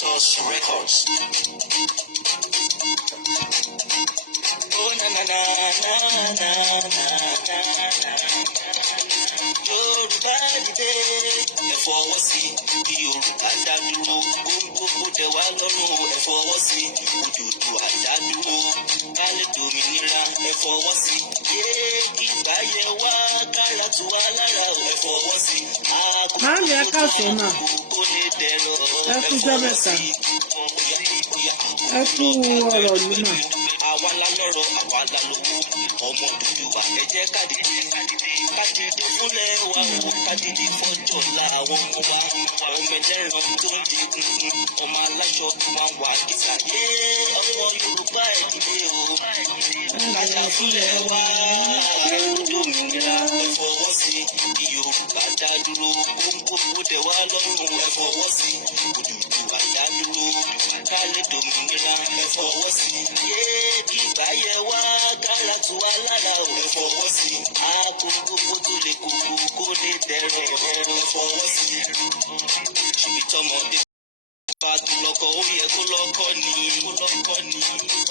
Touch Records. Oh na na na na na na na. Yorùbá dìde ẹ fọwọ́ sí kí Yorùbá dá dúró gbogbo tẹ́ wá lọ́rùn ẹ fọwọ́ sí Odùduwà dá dúró ká lè dòmìnira ẹ fọwọ́ sí kí ìgbáyé wá kára tù wá lára ẹ fọwọ́ sí Mami aka soma. Ẹ kú jọ́mẹ́ta. Ẹ kú ọ̀rọ̀ luma. Àwa la lọ́rọ̀ àwa la lówó ọmọ Odùduwà ẹ jẹ́ ká dìde fúnlẹ̀ wa ká dìde fọ́jọ́ la àwọn ọmọ wa ọmọ ẹlẹ́ran tó ń digun ọmọ aláṣọ wọn wà kíkà yé ọmọ Yorùbá ẹ dìde o kájà fúnlẹ̀ wa lómìnira ẹ fọwọ́ sí kí Yorùbá dá dúró gbogbo tẹ́ wá lọ́rùn ẹ fọwọ́ sí Odùduwà dá dúró ká lè dòmìnira ẹ fọwọ́ sí yé kí ìbáyẹ wá kára tù wá lára ẹ fọwọ́ sí gbogbo tó lè kó lè dẹrọ ẹ fọwọ́ sí ṣùgbọ́n tọmọdé bá tó lọ́kọ ó yẹ kó lọ́kọ ni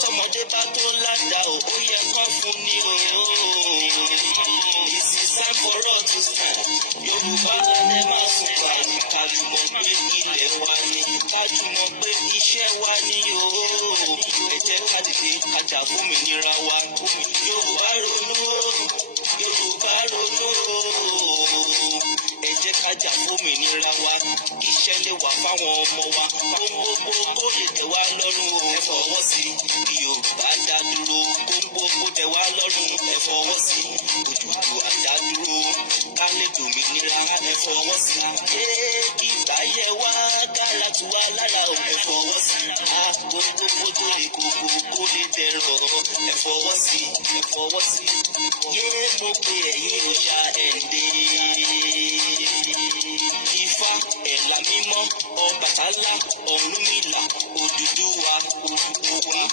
tọmọdé bá tó ládàá ó yẹ kó fún ni o. This is time for us to stand. Yorùbá ẹ máa sùn wá ní kájùmọ̀ pé ilẹ̀ wa ni kájùmọ̀ pé iṣẹ́ wa ni o. Ẹ jẹ́ ká dìde kájà fómìnira wa. Yorùbá ronú ẹ jẹ́ ká jà fómìnira wa kí iṣẹ́ lè wà fáwọn ọmọ wa gbogbo kó lè tẹ́ wá lọ́rùn ẹ fọwọ́ sí kí Yorùbá dá dúró gbogbo tẹ́ wá lọ́rùn ẹ fọwọ́ sí Odùduwà dá dúró ká lè dòmìnira ẹ fọwọ́ sí kí ìbáyẹ wá kára tù wá lára ẹ fọwọ́ sí gbogbo tó lè kó lè dẹrọ ẹ fọwọ́ sí yé mo pe ẹ̀yin òòṣà ẹ̀ǹdẹ́ Ifá ẹ̀là mímọ́ Ọbàtálá Ọ̀rúnmìlà Odùduwà Ògún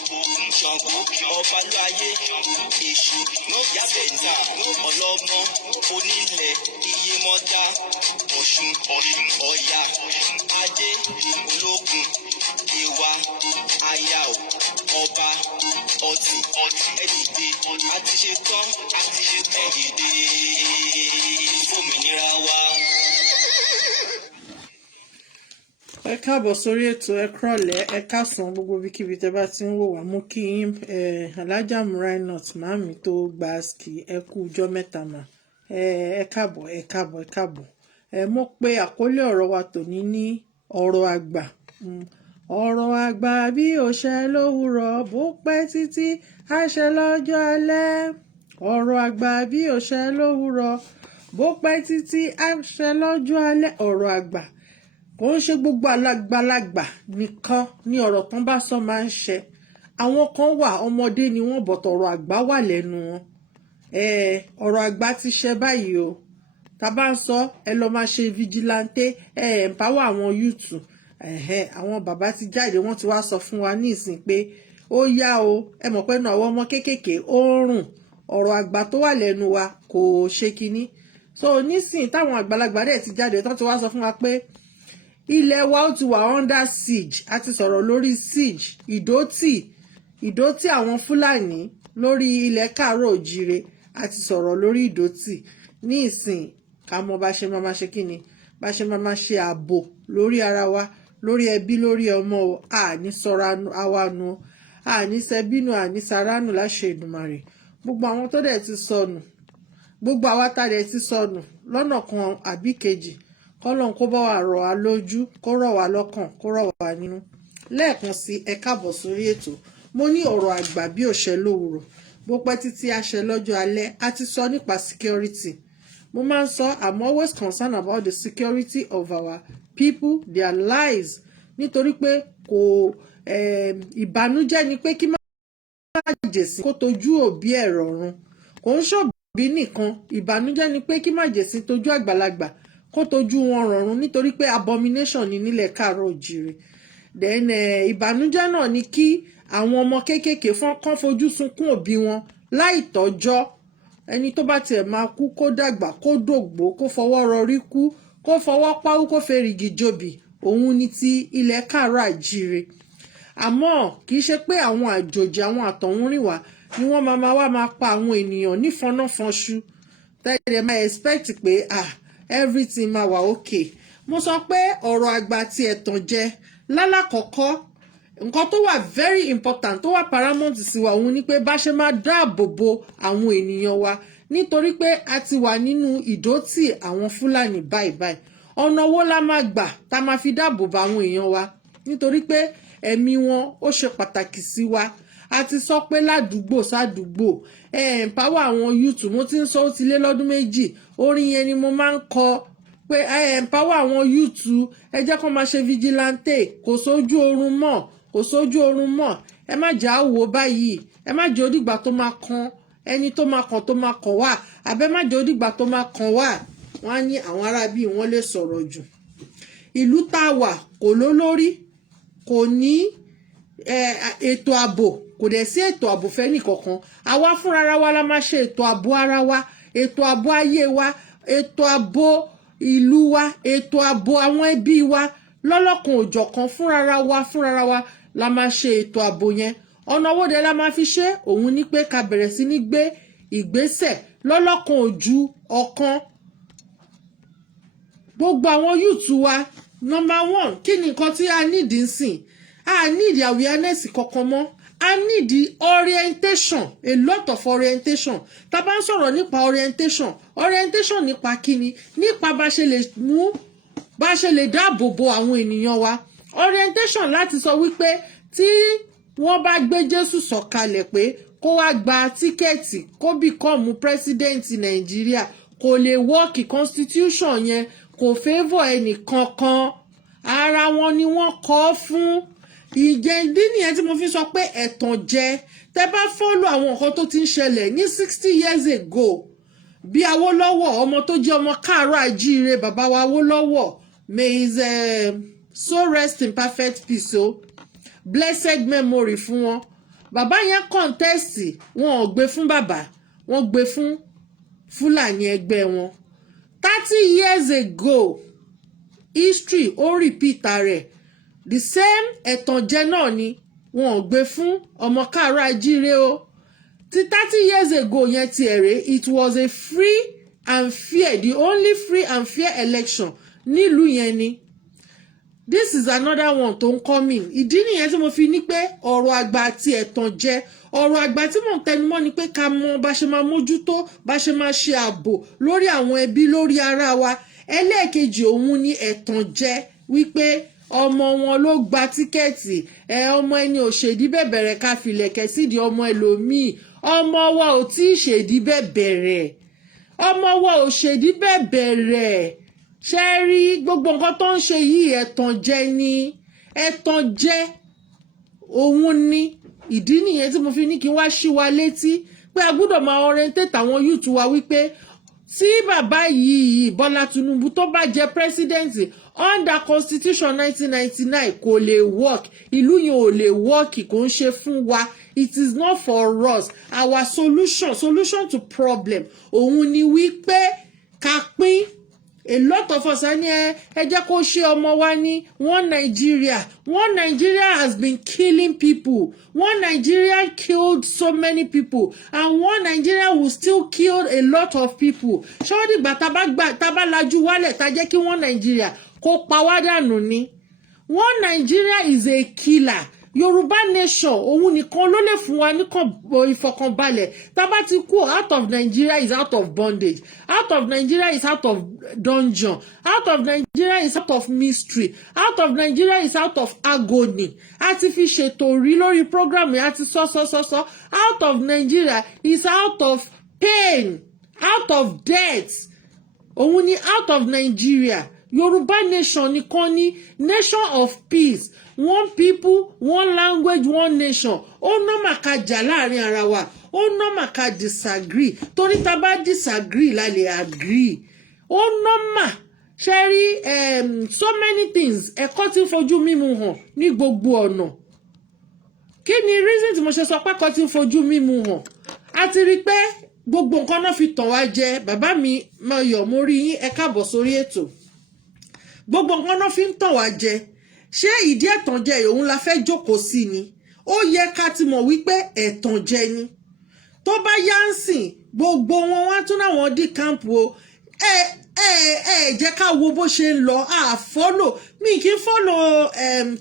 Ṣàngó Ọbalúayé Èṣù Yábẹ̀tà Ọlọ́mọ Onílẹ̀ Iyemọja Ọ̀ṣun Ọya Adé Ológun Ìwà Ayao Ọba Ọtì ẹ̀dìdè àti ṣe tán ẹ̀dìdè fòmìnira wa. Ẹ káàbọ̀ sórí ètò ẹ kúrọ̀lẹ́ ẹ káàsán gbogbo ibikíbi tẹ́ bá ti ń wò wá mú kí yín Alájà Murainat màmí tó gba ski ẹ kú ọjọ́ mẹ́ta mà ẹ káàbọ̀ mo pe àkọlé ọ̀rọ̀ wa tòní ní ọ̀rọ̀ àgbà ọ̀rọ̀ àgbà bí ó ṣẹ lówùrọ̀ bó pẹ́ títí á ṣẹ lọ́jọ́ alẹ́ ọ̀rọ̀ àgbà bí ó ṣẹ lówùrọ̀ bó pẹ́ títí á ṣẹ lọ́jọ́ alẹ́ ọ̀rọ̀ àgbà kò ń ṣe gbogbo alágbàlagbà nìkan ni ọ̀rọ̀ tán bá sọ máa ń ṣẹ àwọn kan wà ọmọdé ni wọ́n bọ̀tọ̀ ọ̀rọ̀ àgbà wà lẹ́nu wọn ọ̀rọ̀ àgbà ti ṣẹ báyìí o tá bá ń sọ ẹ lọ máa ṣe vigilante empower àwọn youth àwọn bàbá ti jáde wọ́n ti wá sọ fún wa ní ìsìn pé ó yá o ẹ mọ̀ pé náà àwọn ọmọ kéékèèké ó ń rùn ọ̀rọ̀ àgbà tó wà lẹ́nu wa kò ṣe kinní so nísìn táwọn àgbàlagbà dẹ̀ ti jáde tó ti wá sọ fún wa pé ilẹ̀ wa ó ti wà under siege a ti sọ̀rọ̀ lórí siege ìdótì àwọn Fúlàní lórí ilẹ̀ Káàárọ̀ Òjíire a ti sọ̀rọ̀ lórí ìdótì ní ìsìn ká mọ̀ bá ṣe máa ṣe kíni bá ṣe máa ṣe ààbò lórí ara wa lórí ẹbí lórí ọmọ o àní sọra àwa nu àní sẹbínú àní saránù láṣẹ Èdùmàrè gbogbo àwọn tó dẹ̀ ti sọnù gbogbo àwa tá dẹ̀ ti sọnù lọ́nà kan àbí kejì kọ́lọ́n kó bá wa rọ̀ wá lójú kó rọ̀ wá lọ́kàn kó rọ̀ wá nínú lẹ́ẹ̀kan sí ẹ káàbọ̀ sórí ètò mo ní ọ̀rọ̀ àgbà bí ó ṣẹ lówùrọ̀ bó pẹ́ títí á ṣẹ lọ́jọ́ alẹ́ a ti sọ nípa security mo máa ń sọ I'm always concerned about the security of our people their lives nítorí pé kò ìbànújẹ́ ni pé kí má jèsì kó tojú òbí ẹ̀ rọ̀run kò ń ṣòbí nìkan ìbànújẹ́ ni pé kí má jèsì tojú àgbàlagbà kó tojú wọn rọ̀run nítorí pé abomination ni nílẹ̀ Káàárọ̀ Òjíire then ìbànújẹ́ náà ni kí àwọn ọmọ kéékèèké kán fojú sunkún òbí wọn láì tọ́jọ́ ẹni tó bá tiẹ̀ máa kú kó dàgbà kó dògbó kó fọwọ́ rọrí kú kó fọwọ́ páwú kó fèrègì jòbì òun ni ti ilẹ̀ káàárọ̀ àjíire àmọ́ kì í ṣe pé àwọn àjòjì àwọn àtọ̀húnrìnwá ni wọ́n máa pa àwọn ènìyàn nífọ̀nàfọ̀nṣu tẹ́lẹ̀ máa expect pé everything máa wà okay. Mo sọ pé ọ̀rọ̀ àgbà àti ẹ̀tàn jẹ lálàkọ́kọ́ nǹkan tó wà very important tó wà paramount sí wa òun ni pé bá ṣe máa dáàbò bo àwọn ènìyàn wa nítorí pé a ti wà nínú ìdótì àwọn Fúlàní báyìí ọ̀nà wo la máa gbà tá máa fi dáàbò bo àwọn èèyàn wa nítorí pé ẹ̀mí wọn ó ṣe pàtàkì sí wa a ti sọ pé ládùúgbò sádùúgbò empower àwọn youth mo ti ń sọ ó ti lé lọ́dún méjì orin yẹn ni mo máa ń kọ pé empower àwọn youth ẹ jẹ́ kó máa ṣe vigilante kò sójú oorun mọ́ ẹ má jà á wò báyìí ẹ má jẹ́ òdìgbà tó máa kan ẹni tó máa kàn wá àbẹ́ má jẹ́ òdìgbà tó máa kàn wá wọ́n á ní àwọn aráabí wọn lè sọ̀rọ̀ jù ìlú tá a wà kò lólórí kò ní ètò ààbò kò dẹ̀ sí ètò ààbò fẹ́ni kankan àwa fúnra wa la máa ṣe ètò ààbò ara wa ètò ààbò ayé wa ètò ààbò ìlú wa ètò ààbò àwọn ẹbí wa lọ́lọ́kan òjọ̀kan fúnra wa la máa ṣe ètò ààbò yẹn ọ̀nà wo dẹ̀ la máa fi ṣe òun ni pé ká bẹ̀rẹ̀ sí ní gbé ìgbésẹ̀ lọ́lọ́kan ojú ọ̀kan gbogbo àwọn youth wa number one kí ni nǹkan tí a need ń sìn a need awareness kankan mọ́ I need the orientation a lot of orientation tá bá ń sọ̀rọ̀ nípa orientation nípa kíni nípa bá ṣe lè dáàbò bo àwọn ènìyàn wa orientation láti sọ wípé tí wọ́n bá gbé Jésù sọ̀kalẹ̀ pé kó wá gba tíkẹ́ẹ̀tì kó become president Nàìjíríà kò lè work constitution yẹn kò favour ẹnì kankan ara wọn ni wọ́n kọ́ fún ìdí nìyẹn tí mo fi sọ pé ẹ̀tàn jẹ tẹ́ bá follow àwọn nǹkan tó ti ń ṣẹlẹ̀ ní 60 years ago bí Awólọ́wọ̀ ọmọ tó jẹ́ ọmọ káàárọ̀ àjíire bàbá wa Awólọ́wọ̀ may his so rest in perfect peace blessed memory fún wọn bàbá yẹn contest wọn ò gbé fún bàbá wọn gbé fún Fúlàní ẹgbẹ́ wọn 30 years ago history ó repeat rẹ̀ the same ẹ̀tànjẹ náà ni wọn ò gbé fún ọmọ káàárọ̀ àjíire o ti 30 years ago yẹn ti ẹ̀rẹ́ it was a free and fair the only free and fair election nílùú yẹn ni this is another one tó ń coming ìdí nìyẹn tí mo fi ní pé ọ̀rọ̀ àgbà àti ẹ̀tànjẹ ọ̀rọ̀ àgbà tí mò ń tẹnumọ́ ni pé ká mọ bá ṣe máa mójútó bá ṣe máa ṣe ààbò lórí àwọn ẹbí lórí ara wa ẹlẹ́ẹ̀kejì òun ni ẹ̀tànjẹ wípé ọmọ wọn ló gba tíkẹ́ẹ̀tì ọmọ ẹni ò ṣèdí bẹ̀bẹ̀rẹ̀ ká filẹ̀kẹ̀ sídìí ọmọ ẹlòmíì ọmọ wa ò tí ì ṣèdí bẹ̀bẹ̀rẹ̀ ọmọ wa ò ṣèdí bẹ̀bẹ̀rẹ̀ ṣe rí gbogbo nǹkan tó ń ṣe yìí ẹ̀tànjẹ ni ẹ̀tànjẹ òun ni ìdí nìyẹn tí mo fi ní kí n wá ṣí wa létí pé a gbọ́dọ̀ máa orientate àwọn youth wa wípé tí bàbá yìí Bọ́lá Tinubu tó bá jẹ president under constitution 1999 kò lè work ìlú yẹn ò lè work kò ń ṣe fún wa it is not for us our solution to problem òun ni wípé ká pín a lot of us ẹni ẹ jẹ́ kó ṣe ọmọ wa ní one Nigeria has been killing people one Nigeria killed so many people and one Nigeria will still kill a lot of people ṣé ó dìgbà tá bá lajú wálẹ̀ tá jẹ́ kí one Nigeria kó pa wá dànù ni one Nigeria is a killer Yorùbá nation òun nìkan ló lè fún wa ní ìfọ̀kànbalẹ̀ tá bá ti kú out of Nigeria is out of bondage out of Nigeria is out of dungeon out of Nigeria is out of mystery out of Nigeria is out of agony a ti fi ṣètò rí lórí program yẹn a ti sọ out of Nigeria is out of pain out of death òun ni out of Nigeria Yorùbá nation nìkan ni nation of peace one people one language one nation ó normal ká jà láàrin ara wa ó normal ká disagree torí tá bá disagree la lè agree ó normal ṣe rí so many things ẹ̀kọ́ tí ń fojú mímu hàn ní gbogbo ọ̀nà kí ni reason tí mo ṣe sọ pé ẹ̀kọ́ tí ń fojú mímu hàn a ti rí pé gbogbo nǹkan náà fi tàn wá jẹ bàbá mi máa yọ̀ mo rí yín ẹ káàbọ̀ sórí ètò gbogbo nǹkan náà fi ń tàn wá jẹ ṣé ìdí ẹ̀tànjẹ òun la fẹ́ jókòó sí ni ó yẹ ká ti mọ̀ wípé ẹ̀tànjẹ ni tó bá yá ń sìn gbogbo wọn wá tún náwọn dí kámpù o jẹ́ ká wo bó ṣe ń lọ follow mi kì í follow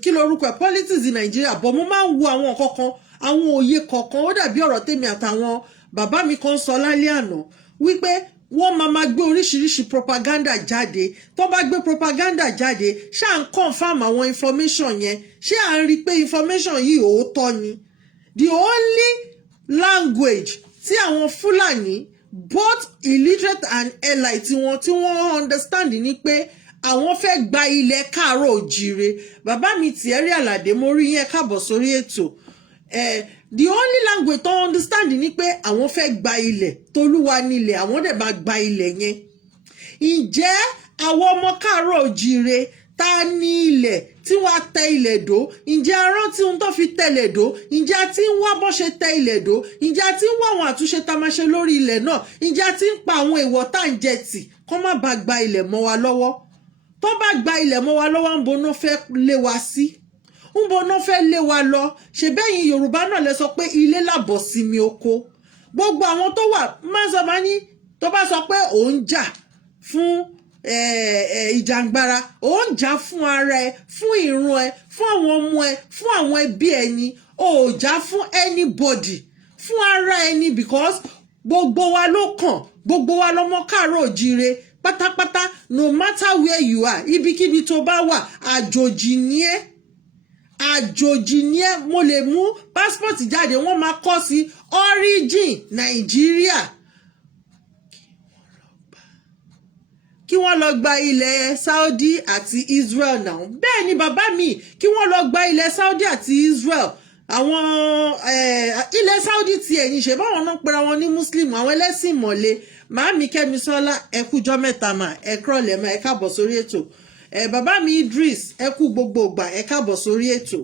kí lorúkọ ẹ̀ politics in Nigeria but mo máa ń wo àwọn nǹkan kan àwọn òye kọ̀ọ̀kan ó dàbí ọ̀rọ̀ tèmi àtàwọn bàbá mi kan sọ lálẹ́ àná wípé wọ́n máa gbé oríṣiríṣi propaganda jáde tó bá gbé propaganda jáde ṣá ń confirm àwọn information yẹn ṣé à ń rí i pé information yìí òótọ́ ni the only language tí àwọn Fúlàní both illiterate and elite tí wọ́n understand ni pé àwọn fẹ́ gba ilẹ̀ káàárọ̀ òjìire bàbá mi Thierry Alade mo rí yẹn káàbọ̀ sórí ètò the only language tó understand ni pé àwọn fẹ́ gba ilẹ̀ tolúwa nílẹ̀ àwọn dẹ̀ máa gba ilẹ̀ yẹn ǹjẹ́ àwọn ọmọ káàárọ̀ òjìire ta ní ilẹ̀ tí wàá tẹ ilẹ̀ dó ǹjẹ́ arántí ohun tó fi tẹ̀lẹ̀ dó ǹjẹ́ a ti ń wá bó ṣe tẹ ilẹ̀ dó ǹjẹ́ a ti ń wá àwọn àtúnṣe tá a máa ṣe lórí ilẹ̀ náà ǹjẹ́ a ti ń pa àwọn èèwọ̀ tá à ń jẹ tì kó má bàa gba ilẹ̀ mọ́ wa lọ́wọ́ tó bá gba ilẹ̀ mọ́ wa lọ́wọ́ ń bo náà fẹ́ lé wa sí ń bo náà fẹ́ lé wa lọ ṣe bẹ́yìn Yorùbá náà lẹ sọ pé ilé làbọ̀ sinmi oko gbogbo àwọn tó wà máa sọ máa ní tó bá sọ pé òun jà fún ìjàngbara ó ń jà fún ara ẹ fún ìran ẹ fún àwọn ọmọ ẹ fún àwọn ẹbí ẹni ó jà fún anybody fún ara ẹni because gbogbo wa ló kàn gbogbo wa lọmọ káàárọ̀ òjíire pátápátá no matter where you are ibikíbi tó bá wà àjòjì ni ẹ́ mo lè mú passport jáde wọ́n máa kọ sí origin Nàìjíríà kí wọ́n lọ gba ilẹ̀ Saudi àti Israel náà bẹ́ẹ̀ ni bàbá mi kí wọ́n lọ gba ilẹ̀ Saudi àti Israel àwọn ilẹ̀ Saudi ti ẹ̀yìn ṣe báwọn náà pera wọn ní Muslim àwọn ẹlẹ́sìn mọ̀lẹ́ màámi Kẹ́misọ́lá ẹkújọ́ mẹ́ta mà ẹ̀kúrọ̀lẹ́ mà ẹ káàbọ̀ sórí ètò bàbá mi Idris ẹkú gbogbo ìgbà ẹ káàbọ̀ sórí ètò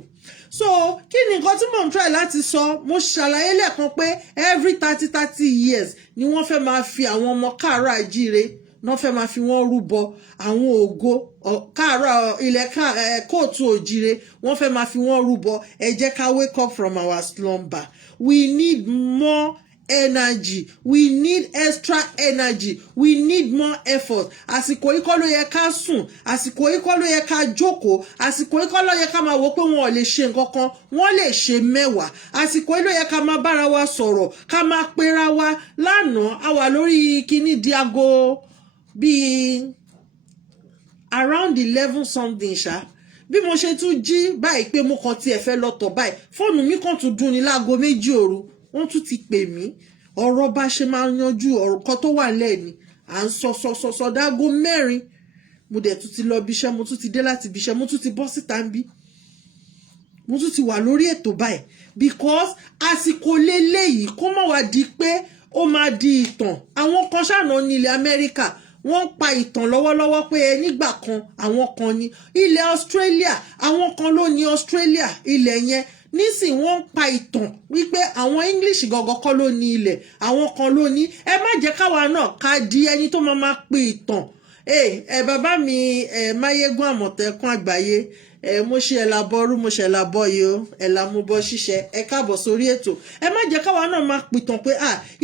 so kí ni nǹkan tí mò ń try láti sọ mo ṣàlàyé lẹ́ẹ̀kan pé every 30 years ni wọ́n fẹ́ máa fi àwọn ọmọ káàárọ̀ àjíire náà fẹ́ máa fi wọ́n rúbọ àwọn ògo káàárọ̀ ilẹ̀ kóòtù òjire wọ́n fẹ́ máa fi wọ́n rúbọ ẹ jẹ́ ká wake up from our slumber we need more energy we need extra energy we need more effort àsìkò yìí kọ́ ló yẹ ká sùn àsìkò yìí kọ́ ló yẹ ká jókòó àsìkò yìí kọ́ ló yẹ ká máa wò pé wọn ò lè ṣe nǹkan kan wọ́n lè ṣe mẹ́wàá àsìkò yìí ló yẹ ká máa bára wa sọ̀rọ̀ ká máa pera wa lánàá a wà lórí kíní di aago bíi around 11 something ṣá bí mo ṣe tún jí báyìí pé mo kàn tiẹ̀ fẹ́ lọ tọ̀ báyìí fóònù mi kàn tún dún ní láago 2 òru wọ́n tún ti pè mí ọ̀rọ̀ bá ṣe máa yanjú ọ̀rọ̀ kan tó wà lẹ́ẹ̀ni à ń sọ dáago 4 mo dẹ̀ tún ti lọ bí iṣẹ́ mo tún ti dé láti bí iṣẹ́ mo tún ti bọ́ síta ń bí mo tún ti wà lórí ètò báyìí because àsìkò lélẹ́yìí kó má wá di pé ó máa di ìtàn àwọn kan ṣàná ní ilẹ̀ Amẹ́ríkà wọ́n pa ìtàn lọ́wọ́lọ́wọ́ pé nígbà kan àwọn kan ní ilẹ̀ Australia àwọn kan ló ní Australia ilẹ̀ yẹn nísìn wọ́n pa ìtàn wípé àwọn English gọ̀gọ̀ kọ́ ló ní ilẹ̀ àwọn kan ló ní ẹ má jẹ́ káwa náà ká di ẹni tó máa pe ìtàn bàbá mi Máyégún Àmọ̀tẹ́kùn àgbáyé mo ṣe ẹ̀làbọ̀rú mo ṣe ẹ̀làbọ̀ yìí o ẹ̀làmúbọ̀ ṣíṣe ẹ káàbọ̀ sórí ètò ẹ má jẹ́ káwa náà máa pìtàn pé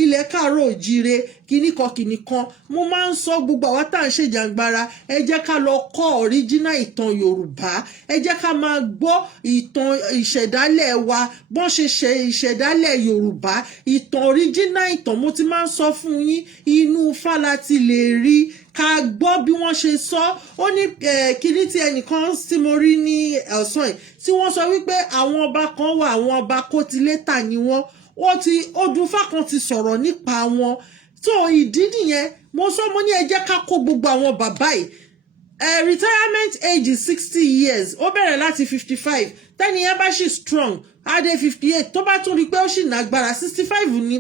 ilẹ̀ káàárọ̀ òjíire kìnnìkan mo máa ń sọ gbogbo àwa tá à ń ṣèjàngbara ẹ jẹ́ ká lọ kọ́ ọ̀ríjínà ìtàn Yorùbá ẹ jẹ́ ká máa gbọ́ ìtàn ìṣẹ̀dálẹ̀ wa bọ́n ṣe ṣe ìṣẹ̀dálẹ̀ Yorùbá ìtàn ọ̀ríjínà ìtàn mo ti máa ń sọ fún yín inú Ifá láti lè rí ká gbọ́ bí wọ́n ṣe sọ ó ní kíní tí ẹnìkan tí mo rí ní ọ̀sán yìí tí wọ́n sọ wípé àwọn ọba kan wà àwọn ọba kótilétà ni wọ́n Odùfá kan ti sọ̀rọ̀ nípa wọn tó ìdí nìyẹn mo sọ mo ní ẹ jẹ́ ká kó gbogbo àwọn bàbá yìí retirement age is 60 years ó bẹ̀rẹ̀ láti 55 tẹ́ni yẹn bá ṣì strong á dé 58 tó bá tún rí pé ó ṣì nágbára 65 ní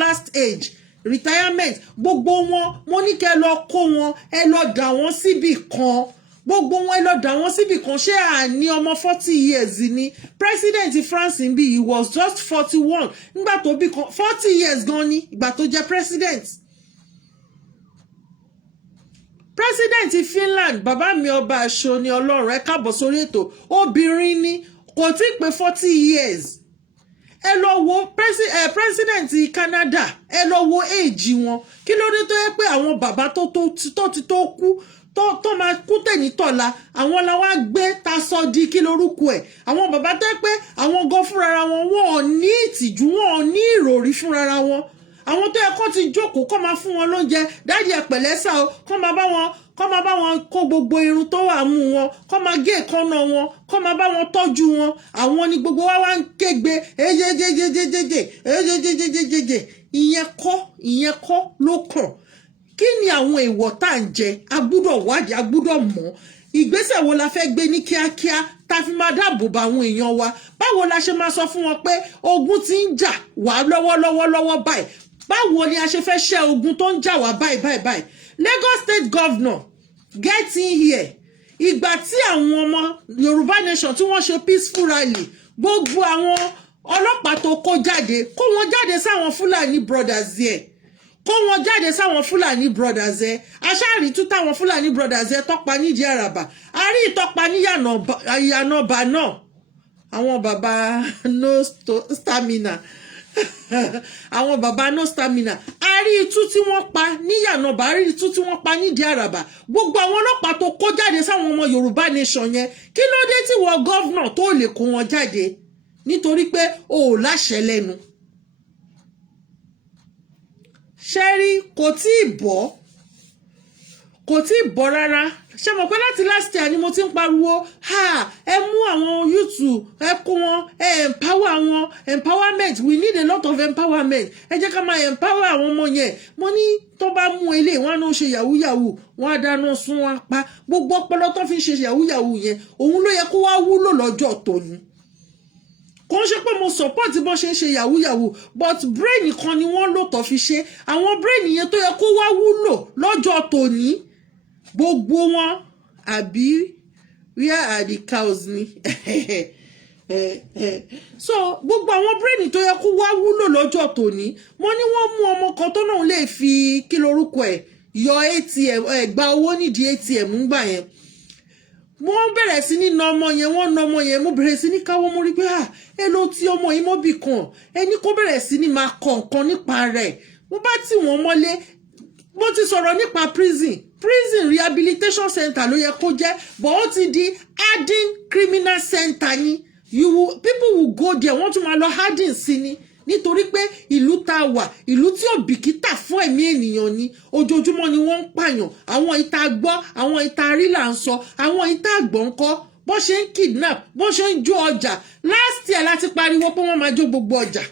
last age retirement gbogbo wọn mo ní kẹ́ lọ kó wọn ẹ lọ dà wọ́n síbì kan gbogbo wọn ẹ lọ dà wọ́n síbì kan ṣé àní ọmọ 40 years ni president France ń bí he was just 41 nígbà tó bí kan 40 years gan ni ìgbà tó jẹ́ president president Finland bàbá mi ọba aṣọ ni Ọlọ́run ẹ káàbọ̀ sórí ètò obìnrin ni kò tí pé 40 years ẹ lọ wo president Canada ẹ lọ wo age wọn kí ló dé tó yẹ pé àwọn bàbá tó kú tó máa kú tẹ̀ní tọ̀la àwọn la wá gbé ta sọ di kí lorúkọ ẹ̀ àwọn bàbá tó yẹ pé àwọn gan fúnra wọn wọn ò ní ìtìjú wọn ò ní ìròrí fúnra wọn àwọn tó yẹ kó ti jókòó kó máa fún wọn lóúnjẹ dáàdì ẹ̀pẹ̀lẹ́sà o kó máa bá wọn kó gbogbo irun tó wà mú wọn kó máa gé èékánná wọn kó máa bá wọn tọ́jú wọn àwọn ni gbogbo wa wá ń kégbe ejejejejejeje ìyẹn kọ́ ló kàn kí ni àwọn èèwọ̀ tá à ń jẹ a gbúdọ̀ wádìí a gbúdọ̀ mọ̀ ìgbésẹ̀ wo la fẹ́ gbé ní kíákíá ta fi máa dáàbò bo àwọn èèyàn wa báwo la ṣe máa sọ fún wọn pé ogun ti ń jà wá lọ́wọ́lọ́wọ́ báyìí báwo ni a ṣe fẹ́ ṣẹ́ ogun tó ń jà wá báyìí Lagos State Governor get in here ìgbà tí àwọn ọmọ Yorùbá Nation tí wọ́n ṣe peaceful rally gbogbo àwọn ọlọ́pàá tó kó wọn jáde sáwọn Fúlàní brothers yẹ kó wọn jáde sáwọn Fúlàní brothers ẹ aṣáàrí tún táwọn Fúlàní brothers ẹ tọpa nídìí àràbà a rí ìtọpa níyànàbà náà àwọn bàbá no stamina àwọn bàbá no stamina a rí itú tí wọ́n pa níyànàbà a rí itú tí wọ́n pa nídìí àràbà gbogbo àwọn ọlọ́pàá tó kó jáde sáwọn ọmọ Yorùbá Nation yẹn kí ló dé tí wọ́n gọ́vnà tó lè kó wọn jáde nítorí pé o ò láṣẹ lẹ́nu ṣẹ́rí kò tí ì bọ́ rárá ṣe mọ̀ pé láti last year ni mo ti ń pariwo ẹ mú àwọn YouTube ẹ kó wọn ẹ empower wọn empowerment we need a lot of empowerment ẹ jẹ́ ká máa empower àwọn ọmọ yẹn mo ní tó bá mú ilé wọn náà ṣe yahoo wọn á dáná sun wọn pa gbogbo ọpọlọ tó fi ń ṣe yahoo yẹn òun ló yẹ kó wá wúlò lọ́jọ́ tòní kò ń ṣe pé mo support bó ṣe ń ṣe yahoo but brain kan ni wọ́n lò tó fi ṣe àwọn brain yẹn tó yẹ kó wá wúlò lọ́jọ́ tòní gbogbo wọn àbí where are the cows ni so gbogbo àwọn brain tó yẹ kó wá wúlò lọ́jọ́ tòní mo ní wọ́n mú ọmọ kan tó náà lè fi kí lorúkọ ẹ̀ yọ ATM gba owó nídìí ATM ńgbà yẹn wọ́n bẹ̀rẹ̀ sí ní na ọmọ yẹn wọ́n na ọmọ yẹn mo bẹ̀rẹ̀ sí ní káwọ́ mo rí pé èlò tí ọmọ yìí mọ́ bì kan ẹni kó bẹ̀rẹ̀ sí ní máa kọ nǹkan nípa rẹ̀ mo bá tì wọ́n mọ́lé mo ti sọ̀rọ̀ nípa prison rehabilitation center ló yẹ kó jẹ́ but ó ti di hardened criminal center ni people will go there wọ́n tún máa lọ harden sí ni nítorí pé ìlú tá a wà ìlú tí ò bìkítà fún ẹ̀mí ènìyàn ni ojoojúmọ́ ni wọ́n ń pààyàn àwọn ìta gbọ́ àwọn ìta rí là ń sọ àwọn ìta gbọ́ ń kọ́ bó ṣe ń kidnap bó ṣe ń jó ọjà last year láti pariwo pé wọ́n máa jó gbogbo ọjà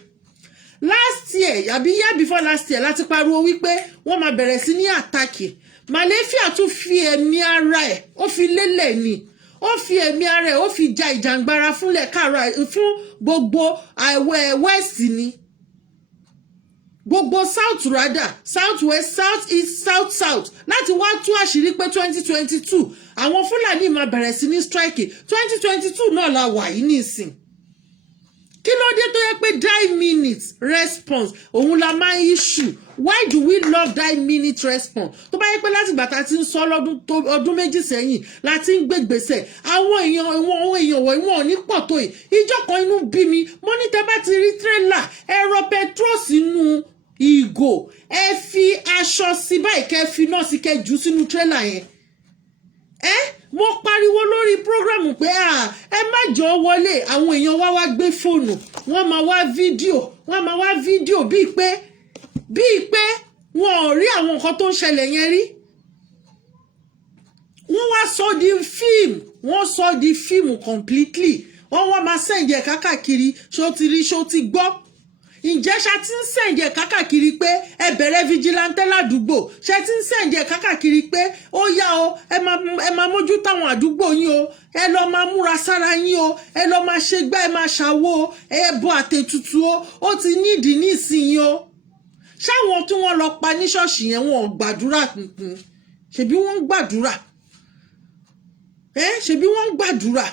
last year àbí year before last year láti pariwo wípé wọ́n máa bẹ̀rẹ̀ sí ní àtàkì Malaysia tún fi ẹ̀mí ara ẹ̀ ó fi lélẹ̀ ni ó fi ẹ̀mí ara ẹ̀ ó fi ja ìjàngbara fúnlẹ̀ káàrọ̀ fún gbogbo àwẹ̀ west ni gbogbo south rather south west south east south láti wá tú àṣírí pé 2022 àwọn Fúlàní máa bẹ̀rẹ̀ sí ní strike 2022 náà la wà yìí nísìn kí ló dé tó yẹ pé 9 minutes response òun la máa ń issue why do we love 9 minute response tó bá yẹ pé láti ìgbà tá a ti ń sọ ọdún méjì sẹ́yìn láti ń gbégbèsè àwọn èèyàn wọ̀nyí wọn ò ní pọ̀ tó yìí ìjọ kan inú bí mi mo ní tẹ́ bá ti rí tírélà ẹ̀rọ petrol sínú ìgò ẹ fi aṣọ sí báyìí kẹ́ fi náà sí kẹ́ jù sínú tírélà yẹn mo pariwo lórí prógrámù pé ẹ má jọ wọlé àwọn èèyàn wá gbé fóònù wọ́n máa wá fídíò bíi pé wọn ò rí àwọn nǹkan tó ń ṣẹlẹ̀ yẹn rí wọ́n wá sọ di fíìmù completely wọ́n wá máa sẹ́ǹdẹ̀ kákàkiri ṣó ti rí ṣó ti gbọ́ ǹjẹ́ ṣá ti ń sẹ̀ǹjẹ̀ kákàkiri pé ẹ bẹ̀rẹ̀ vigilante ládùúgbò ṣe ti ń sẹ̀ǹjẹ̀ kákàkiri pé ó yá o ẹ máa mójú táwọn àdúgbò yín o ẹ lọ máa múra sára yín o ẹ lọ máa ṣe gbá ẹ máa ṣàwo o ẹ bọ àtètùtù o ó ti nídìí nísìnyí o ṣáwọn tí wọ́n lọ pa ní ṣọ́ọ̀ṣì yẹn wọn ò gbàdúrà tuntun ṣebí wọ́n ń gbàdúrà ṣebí wọ́n ń gbàdúrà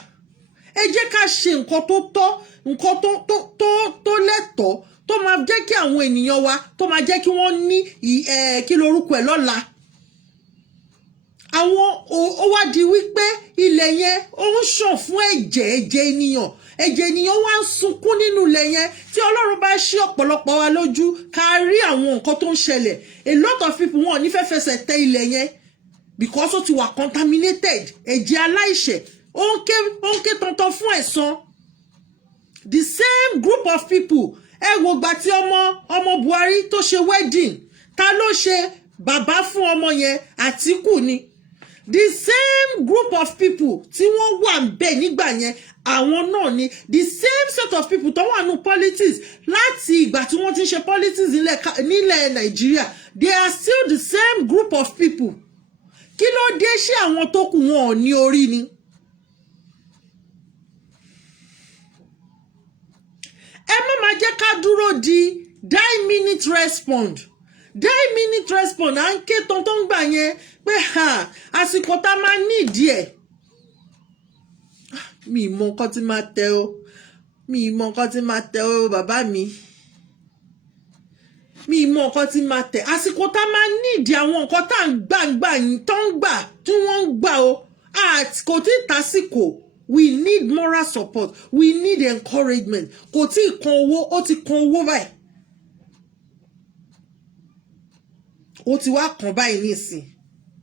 ẹ jẹ́ ká ṣe nǹkan tó tọ́ nǹkan tó lẹ́tọ̀ọ́ tó máa jẹ́ kí àwọn ènìyàn wa tó máa jẹ́ kí wọ́n ní kí lorúkọ ẹ̀ lọ́la àwọn ó wá di wípé ilẹ̀ yẹn ó ń ṣàn fún ẹ̀jẹ̀ ènìyàn wá ń sunkún nínú ilẹ̀ yẹn. Tí Ọlọ́run bá ṣí ọ̀pọ̀lọpọ̀ wa lójú ká rí àwọn nǹkan tó ń ṣẹlẹ̀, a lot of people wọn ò ní fẹ́ fẹsẹ̀ tẹ ilẹ̀ yẹn because ó ti wà contaminated. Ẹ̀jẹ̀ aláìṣẹ̀ ó ń ké tantan fún ẹ̀san. The same group of people, ẹ wo gbà tí ọmọ Buhari tó ṣe wedding, ta ló ṣe bàbá fún ọmọ yẹn? Àtíkù ni. The same group of people tí wọ́n wà ńbẹ̀ nígbà yẹn, àwọn náà ni. The same set of people tó wà nínú politics láti ìgbà tí wọ́n ti ń ṣe politics nílẹ̀ Nàìjíríà, they are still the same group of people. Kí ló dé ṣé àwọn tó kù wọn ò ní orí ni? Ẹ má jẹ́ ká dúró di 10-minute respond. 10-minute respond à ń ké tán tó ń gbà yẹn pé àsìkò tá máa nídìí ẹ̀. Mi mọ nǹkan tí máa tẹ o bàbá mi. Mi mọ nǹkan tí máa tẹ. Àsìkò tá máa nídìí àwọn nǹkan tá ń gbà yín tó ń gbà tí wọ́n ń gbà o. Kò tí ì tásìkò. We need moral support. We need encouragement. Kò tí ì kan owó, ó ti kan owó báyìí. Ó ti wá kan báyìí nísìn.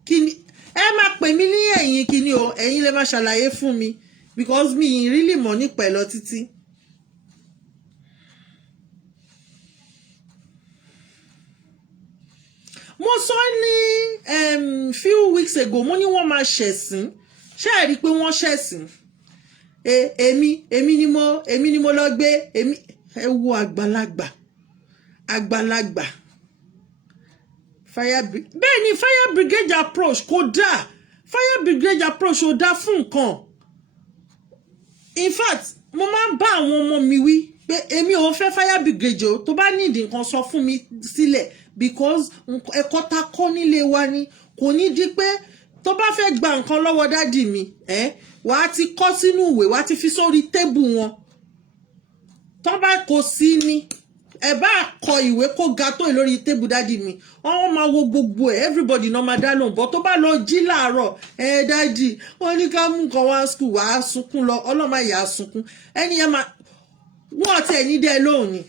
Kíni ẹ máa pè mí ní ẹ̀yin kíni o, ẹ̀yin lè máa ṣàlàyé fún mi because mi really mọ̀ nípa ẹ̀ lọ títí. Mo sọ ní few weeks ago, mo ní wọ́n máa ṣẹ̀sìn. Ṣé ẹ rí i pé wọ́n ṣẹ̀sìn? Èmi ni mo lọ gbé ẹ wo àgbàlagbà bẹ́ẹ̀ ni fire brigade approach kò dáa. Fire brigade approach ò dáa fún nǹkan. In fact mo máa ń bá àwọn ọmọ mi wí pé èmi ò fẹ́ fire brigade o, tó bá nídìí nǹkan sọ fún mi sílẹ̀ because ẹ̀kọ́ ta kọ́ nílé wa ni. Kò ní di pé tó bá fẹ́ gba nǹkan lọ́wọ́ dádì mi wà á ti kọ́ sínú ìwé, wà á ti fi sórí tébù wọn. Tó bá kò sí ni ẹ bá kọ ìwé kó ga tó lórí tébù dádì mi, wọ́n máa wo gbogbo ẹ̀, everybody náà máa dá lóhùn. Bọ́ tó bá lọ jí láàárọ̀ dádì wọ́n ní ká mú nǹkan wá school, wà á sunkún lọ, ọlọ́mọ ìyá á sunkún. Ẹni yẹn máa wọ́n ti ẹ̀ ní dẹ́ lóhùn ni.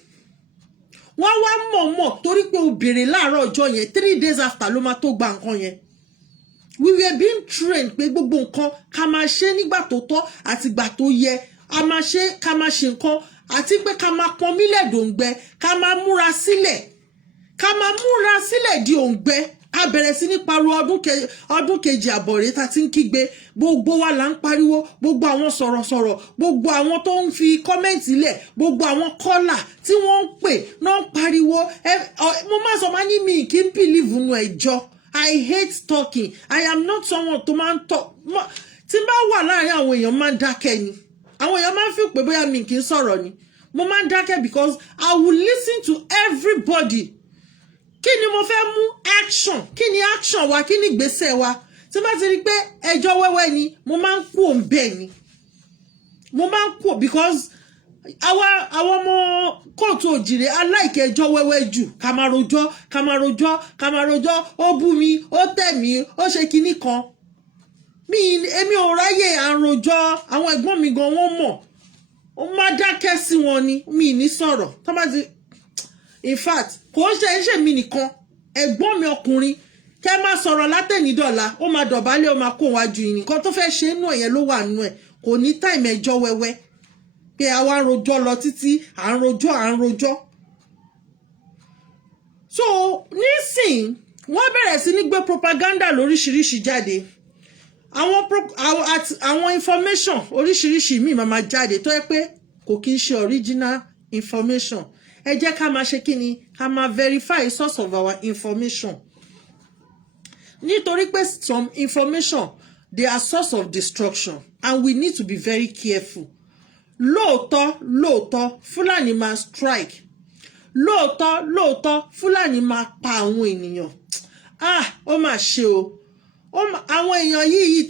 Wọ́n wá mọ̀ọ́mọ̀ torí pé o béèrè láàárọ̀ ọjọ́ yẹn 3 days after ló máa tó gba nǹkan yẹn. We were being trained pé gbogbo nǹkan ká máa ṣe nígbà tó tọ́ àti ìgbà tó yẹ. A máa ṣe ká máa ṣe nǹkan àti pé ká máa pọn mílẹ̀ dòǹgbẹ, ká máa múra sílẹ̀ di òǹgbẹ. A bẹ̀rẹ̀ sí ní pariwo ọdún kejì àbọ̀rẹ́ ta ti ń kígbe. Gbogbo wa là ń pariwo, gbogbo àwọn sọ̀rọ̀sọ̀rọ̀, gbogbo àwọn tó ń fi kọ́mẹ́ǹtì lẹ̀, gbogbo àwọn kọ́là tí wọ́n ń pè náà ń pariwo. Mo máa sọ máa ní mi kì í believe nínú ẹjọ́. I hate talking. I am not someone to man talk. Tí n bá wà láàrin àwọn èèyàn máa ń dákẹ́ ni. Àwọn èèyàn máa ń fi pé bóyá mi kì í sọ̀rọ̀ ni. Mo máa ń dákẹ́ because I will listen to everybody. Kí ni mo fẹ́ mú action? Kí ni action wa? Kí ni ìgbésẹ̀ wa? Tí n bá ti rí pé ẹjọ́ wẹ́wẹ́ ni, mo máa ń kú òǹbẹ̀ ni. Mo máa ń kú because àwọn ọmọ kóòtù òjìrè aláìkẹ́ ẹjọ́ wẹ́wẹ́ jù. Ká máa rojọ́, ó bú mi, ó tẹ̀ mí, ó ṣe kinní kan. Èmi ò ráyè àròjọ. Àwọn ẹ̀gbọ́n mi gan wọ́n mọ̀. Ó máa dákẹ́ sí wọn ni, mi ní sọ̀rọ̀. Tó bá ti in fact kò ń ṣe mi nìkan, ẹ̀gbọ́n mi ọkùnrin kẹ́ máa sọ̀rọ̀ látẹ̀nídọ̀la, ó máa dọ̀bálẹ̀, ó máa kó wájú yín. Nǹkan tó fẹ́ ṣe nú ẹ̀yẹn ló wà nú ẹ̀. Kò ní time ẹjọ́ wẹ́wẹ́ pé a wá rojọ́ lọ títí à ń rojọ́. So nísìn wọ́n bẹ̀rẹ̀ sí ní gbé propaganda lóríṣiríṣi jáde. Àwọn information oríṣiríṣi míì máa jáde tó yẹ pé kò kí ń ṣe original information. Ẹ jẹ́ ká máa ṣe kí ni? Ká máa verify source of our information. Nítorí pé some information they are source of destruction and we need to be very careful. Lóòótọ́ Fúlàní máa strike. Lóòótọ́ Fúlàní máa pa àwọn ènìyàn. Ó mà ṣe o. Àwọn èèyàn yìí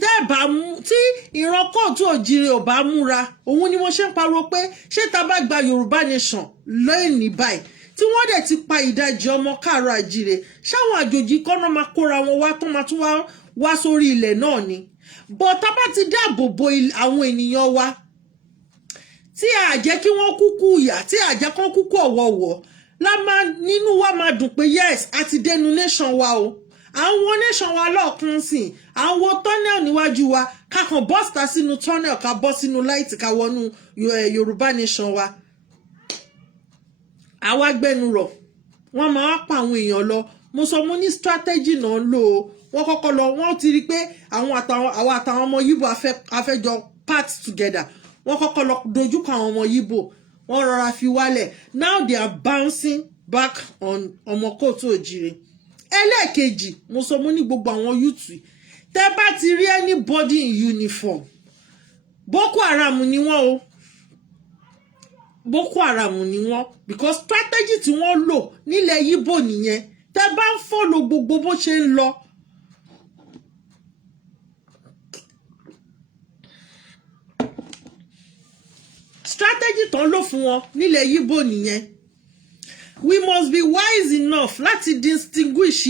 tí ìran kóòtù òjìrè ò bá múra. Òun ni mo ṣe ń pariwo pé ṣé tá bá gba Yorùbá nation lónìí báyìí tí wọ́n dẹ̀ ti pa ìdajì ọmọ káàárọ̀ àjíire, ṣáwọn àjòjì kọ́nà máa kóra wọn wá tó máa tún wá wá sórí ilẹ̀ náà ni but tá bá ti dáàbò bo àwọn ènìyàn wa tí a jẹ́ kí wọ́n kúkú ìyà tí a jẹ́ kán kúkú ọ̀wọ̀ọ̀wọ̀ nínú wa máa dùn pé yes àti dẹnu nation wa o àwọn nation wa lọ́ọ̀kún sí àwọn tunnel níwájú wa ká kàn bọ́sítà sínú tunnel ká bọ́ sínú light ká wọnú Yorùbá nation wa àwa gbẹnu rọ̀ wọ́n máa pa àwọn èèyàn lọ mo sọ mo ní strategy náà lò ó wọ́n kọ́kọ́ lọ wọ́n ti rí pé àwọn àtàwọn ọmọ Yíbò afẹ́jọ part together wọ́n kọ́kọ́ lọ dojúkọ àwọn ọmọ Yíbò wọ́n rọra fi wálẹ̀ now they are bouncing back on ọmọ kóòtù òjìrè ẹlẹ́ẹ̀kejì mo sọ mo ní gbogbo àwọn youth tẹ́ bá ti rí anybody in uniform Boko Haram ni wọ́n o Boko Haram ni wọ́n because strategy tí wọ́n lò nílẹ̀ Yíbò nìyẹn tẹ́ bá ń follow gbogbo bó ṣe ń lọ strategy tó ń lò fún wọn nílẹ̀ Yíbò nìyẹn we must be wise enough láti distinguish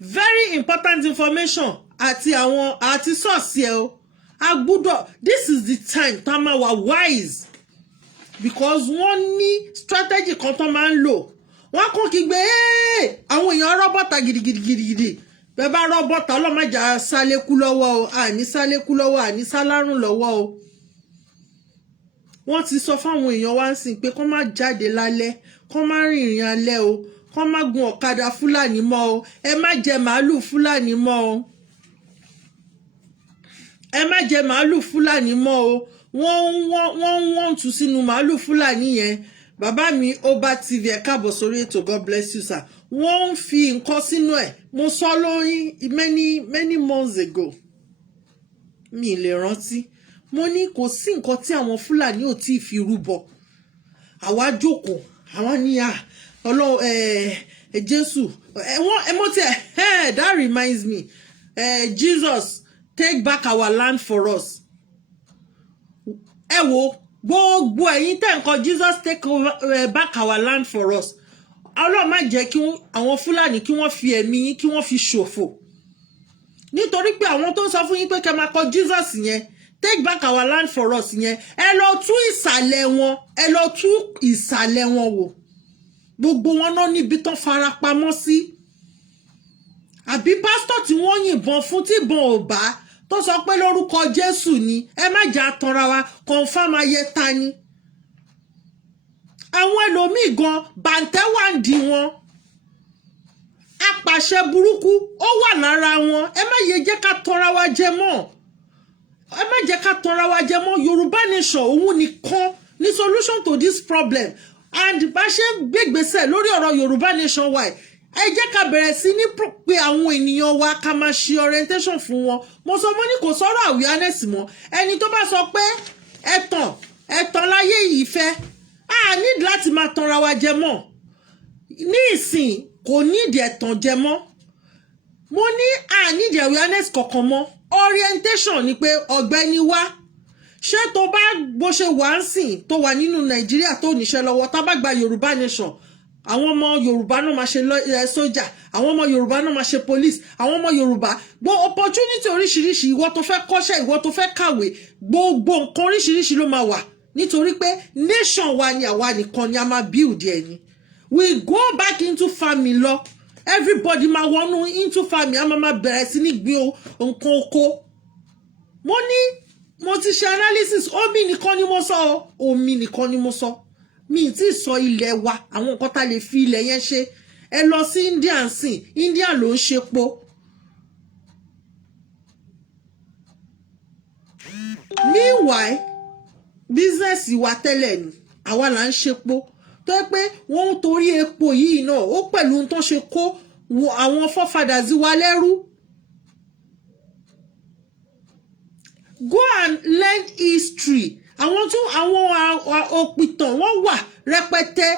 very important information àti source ẹ o a gbọ́dọ̀ this is the time tá máa wà wise because wọ́n ní strategy kan tó máa ń lò wọ́n kàn kígbe àwọn èèyàn rọ́bọ̀tà gidigidigidi bẹ́ẹ̀ bá rọ́bọ̀tà ọlọ́mọjà sálékú lọ́wọ́ o àní sálékú lọ́wọ́ àní sálárùn lọ́wọ́ o wọ́n ti sọ fáwọn èèyàn wá ń sìn pé kó má jáde lálẹ́ kó má rìnrìn alẹ́ o kó má gun ọ̀kadà Fúlàní mọ́ o ẹ má jẹ màálù Fúlàní mọ́ o ẹ má jẹ màálù Fúlàní mọ́ o wọ́n tún sínú màálù Fúlàní yẹn bàbá mi Ọba TV ẹ káàbọ̀ sórí ètò God bless you sir wọ́n ń fi nǹkan sínú ẹ̀ mo sọ lóyún many months ago mi lè rántí mo ní kò sí nǹkan tí àwọn Fúlàní ò tí ì fi rúbọ àwa jókòó àwọn ní Jésù that reminds me Jesus take back our land for us ẹ wo gbogbo ẹ̀yin tẹ́ nǹkan Jesus take back our land for us Ọlọ́run má jẹ́ kí àwọn Fúlàní kí wọ́n fi ẹ̀mí yín kí wọ́n fi ṣòfò nítorí pé àwọn tó ń sọ fún yín pé kẹ́ máa kọ Jesus yẹn take back our land for us yẹn ẹ lọ tú ìsàlẹ̀ wọn wò gbogbo wọn náà níbi tán fara pamọ́ sí àbí pásítọ̀ tí wọ́n yìnbọn fún tí ìbọn ò bá tó sọ pé lórúkọ Jésù ni ẹ má jà tanra wa confam ayẹta ni àwọn ẹlòmíì gan bàǹtẹ́ wà ń di wọn apàṣẹ burúkú ó wà lára wọn ẹ má yẹ jẹ́ ká tanra wa jẹ mọ́ ẹ má jẹ́ ká tanra wa jẹ mọ́ Yorùbá nation òun nìkan ní solution to this problem and bá ṣe gbégbèsè lórí ọ̀rọ̀ Yorùbá nation wide ẹ jẹ́ ká bẹ̀rẹ̀ sí ní pé àwọn ènìyàn wa ká máa ṣe orientation fún wọn mo sọ mo ní kò sọ̀rọ̀ awareness mọ́ ẹni tó bá sọ pé ẹ̀tàn láyé yìí fẹ́ a need láti máa tanra wa jẹ mọ́ ní ìsìn kò need ẹ̀tàn jẹ mọ́ mo ní a need awareness kankan mọ́ orientation ni pé ọ̀gbẹ́ni wá ṣé tó bá bó ṣe wà ń sìn tó wà nínú Nàìjíríà tó níṣẹ́ lọ́wọ́ tá bá gba Yorùbá nation àwọn ọmọ Yorùbá náà máa ṣe sójà àwọn ọmọ Yorùbá náà máa ṣe police àwọn ọmọ Yorùbá gbọ́ opportunity oríṣiríṣi ìwọ tó fẹ́ kọ́ṣẹ́ ìwọ tó fẹ́ kàwé gbogbo nǹkan oríṣiríṣi ló máa wà nítorí pé nation wa ni àwa nìkan ni a máa build ẹ̀ ni we go back into farming lọ everybody máa wọnú into farming a máa bẹ̀rẹ̀ sí ní gbin nǹkan oko mo ti ṣe analysis omi nìkan ni mo sọ omi nìkan ni mo sọ mi ti sọ ilẹ̀ wa àwọn nǹkan tá lè fi ilẹ̀ yẹn ṣe ẹ lọ sí India sìn India ló ń ṣepo meanwhile business wa tẹ́lẹ̀ ni àwa là ń ṣepo tó yẹ pé wọ́n ń torí epo yìí náà ó pẹ̀lú tó ṣe kó àwọn forefathers wa lẹ́rú go and learn history àwọn òpìtàn wọ́n wà rẹpẹtẹ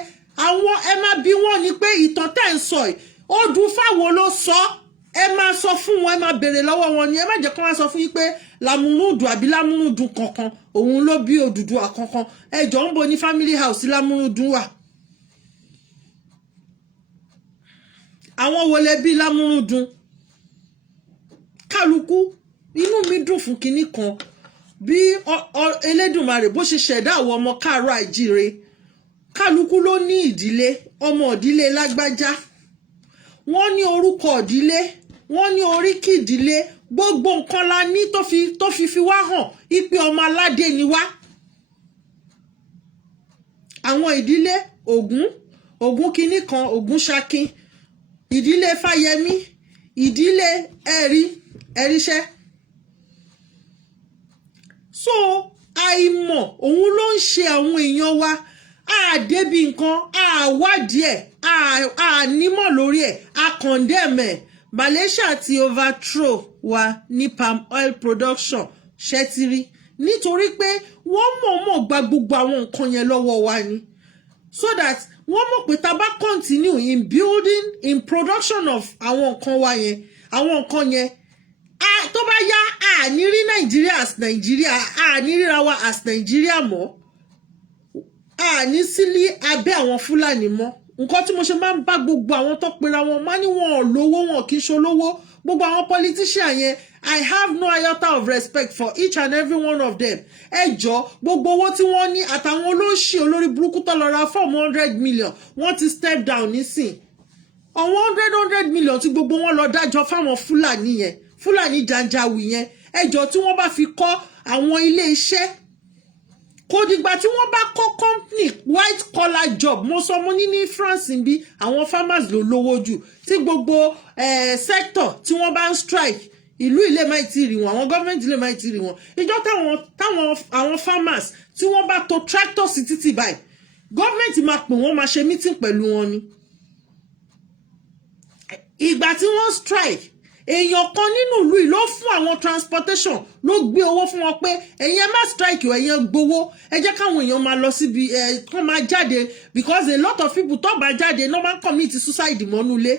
àwọn ẹ má bí wọ́n ní pé ìtàn tẹ́ ń sọ yìí ó dùn fáwọn ló sọ ẹ máa sọ fún wọn ẹ máa béèrè lọ́wọ́ wọn ni ẹ má jẹ́ kí wọ́n sọ fún yín pé Lámúrúdù àbí Lámúrúdù kankan òun ló bí Odùduwà kankan ẹjọ́ ń bo ní family house Lámúrúdù wà àwọn wo lẹ bí Lámúrúdù kálukú inú mi dùn fún kinní kan bí Elédùmarè bó ṣe ṣẹ̀dá àwọn ọmọ káàárọ̀ àjíire kálukú ló ní ìdílé ọmọ ìdílé lágbájá wọ́n ní orúkọ ìdílé wọ́n ní oríkì ìdílé gbogbo nǹkan la ní tó fi wá hàn ipe ọmọ aládé ni wá àwọn ìdílé Ògún kinní kan Ògún Ṣakin ìdílé Fáyẹmí ìdílé ẹ̀ríṣẹ́ so àìmọ̀ òun ló ń ṣe àwọn èèyàn wa àdébí nǹkan àwádìí ẹ̀ ànímọ̀ lórí ẹ̀ àkàndẹ̀mẹ̀ Malaysia ti overthrow wa ní palm oil production ṣẹ́tírí nítorí pé wọ́n mọ̀ọ́mọ̀ gba gbogbo àwọn nǹkan yẹn lọ́wọ́ wa ni so that wọ́n mọ̀ pé tá bá continue in building in production of àwọn nǹkan wa yẹn àwọn nǹkan yẹn tó bá yá àní rí Nàìjíríà as Nàìjíríà àní ríra wa as Nàìjíríà mọ́ àní sílí abẹ́ àwọn Fúlàní mọ́ nǹkan tí mo ṣe máa ń bá gbogbo àwọn tó pera wọn máa ní wọn ò lówó wọn kì í ṣolówó gbogbo àwọn politician yẹn I have no iota of respect for each and every one of them ẹ jọ gbogbo owó tí wọ́n ní àtàwọn olóṣì olórí burúkú tó lọ ra fọ́ọ̀mù 100 million wọ́n ti step down nísìn àwọn 100 million tí gbogbo wọn lọ dájọ́ fáwọn Fúlàní yẹn Fúlàní janjawi yẹn ẹ jọ tí wọ́n bá fi kọ́ àwọn ilé iṣẹ́ kò dìgbà tí wọ́n bá kọ́ company white collar job mo sọ mo ní France bí àwọn farmers ló lówó jù tí gbogbo sector tí wọ́n bá ń strike ìlú ilé máa ti rí wọn àwọn government ilé máa ti rí wọn ìjọ táwọn farmers tí wọ́n bá to tractor sí títì báyìí government máa pè wọ́n máa ṣe meeting pẹ̀lú wọn ni ìgbà tí wọ́n strike èèyàn kan nínú ìlú yìí ló fún àwọn transportation ló gbé owó fún wọn pé ẹ̀yin ẹ má strike ẹ̀yin gbowó ẹ jẹ́ káwọn èèyàn máa lọ síbi kán máa jáde because a lot of people tó bá jáde no man commit suicide mọ́núlé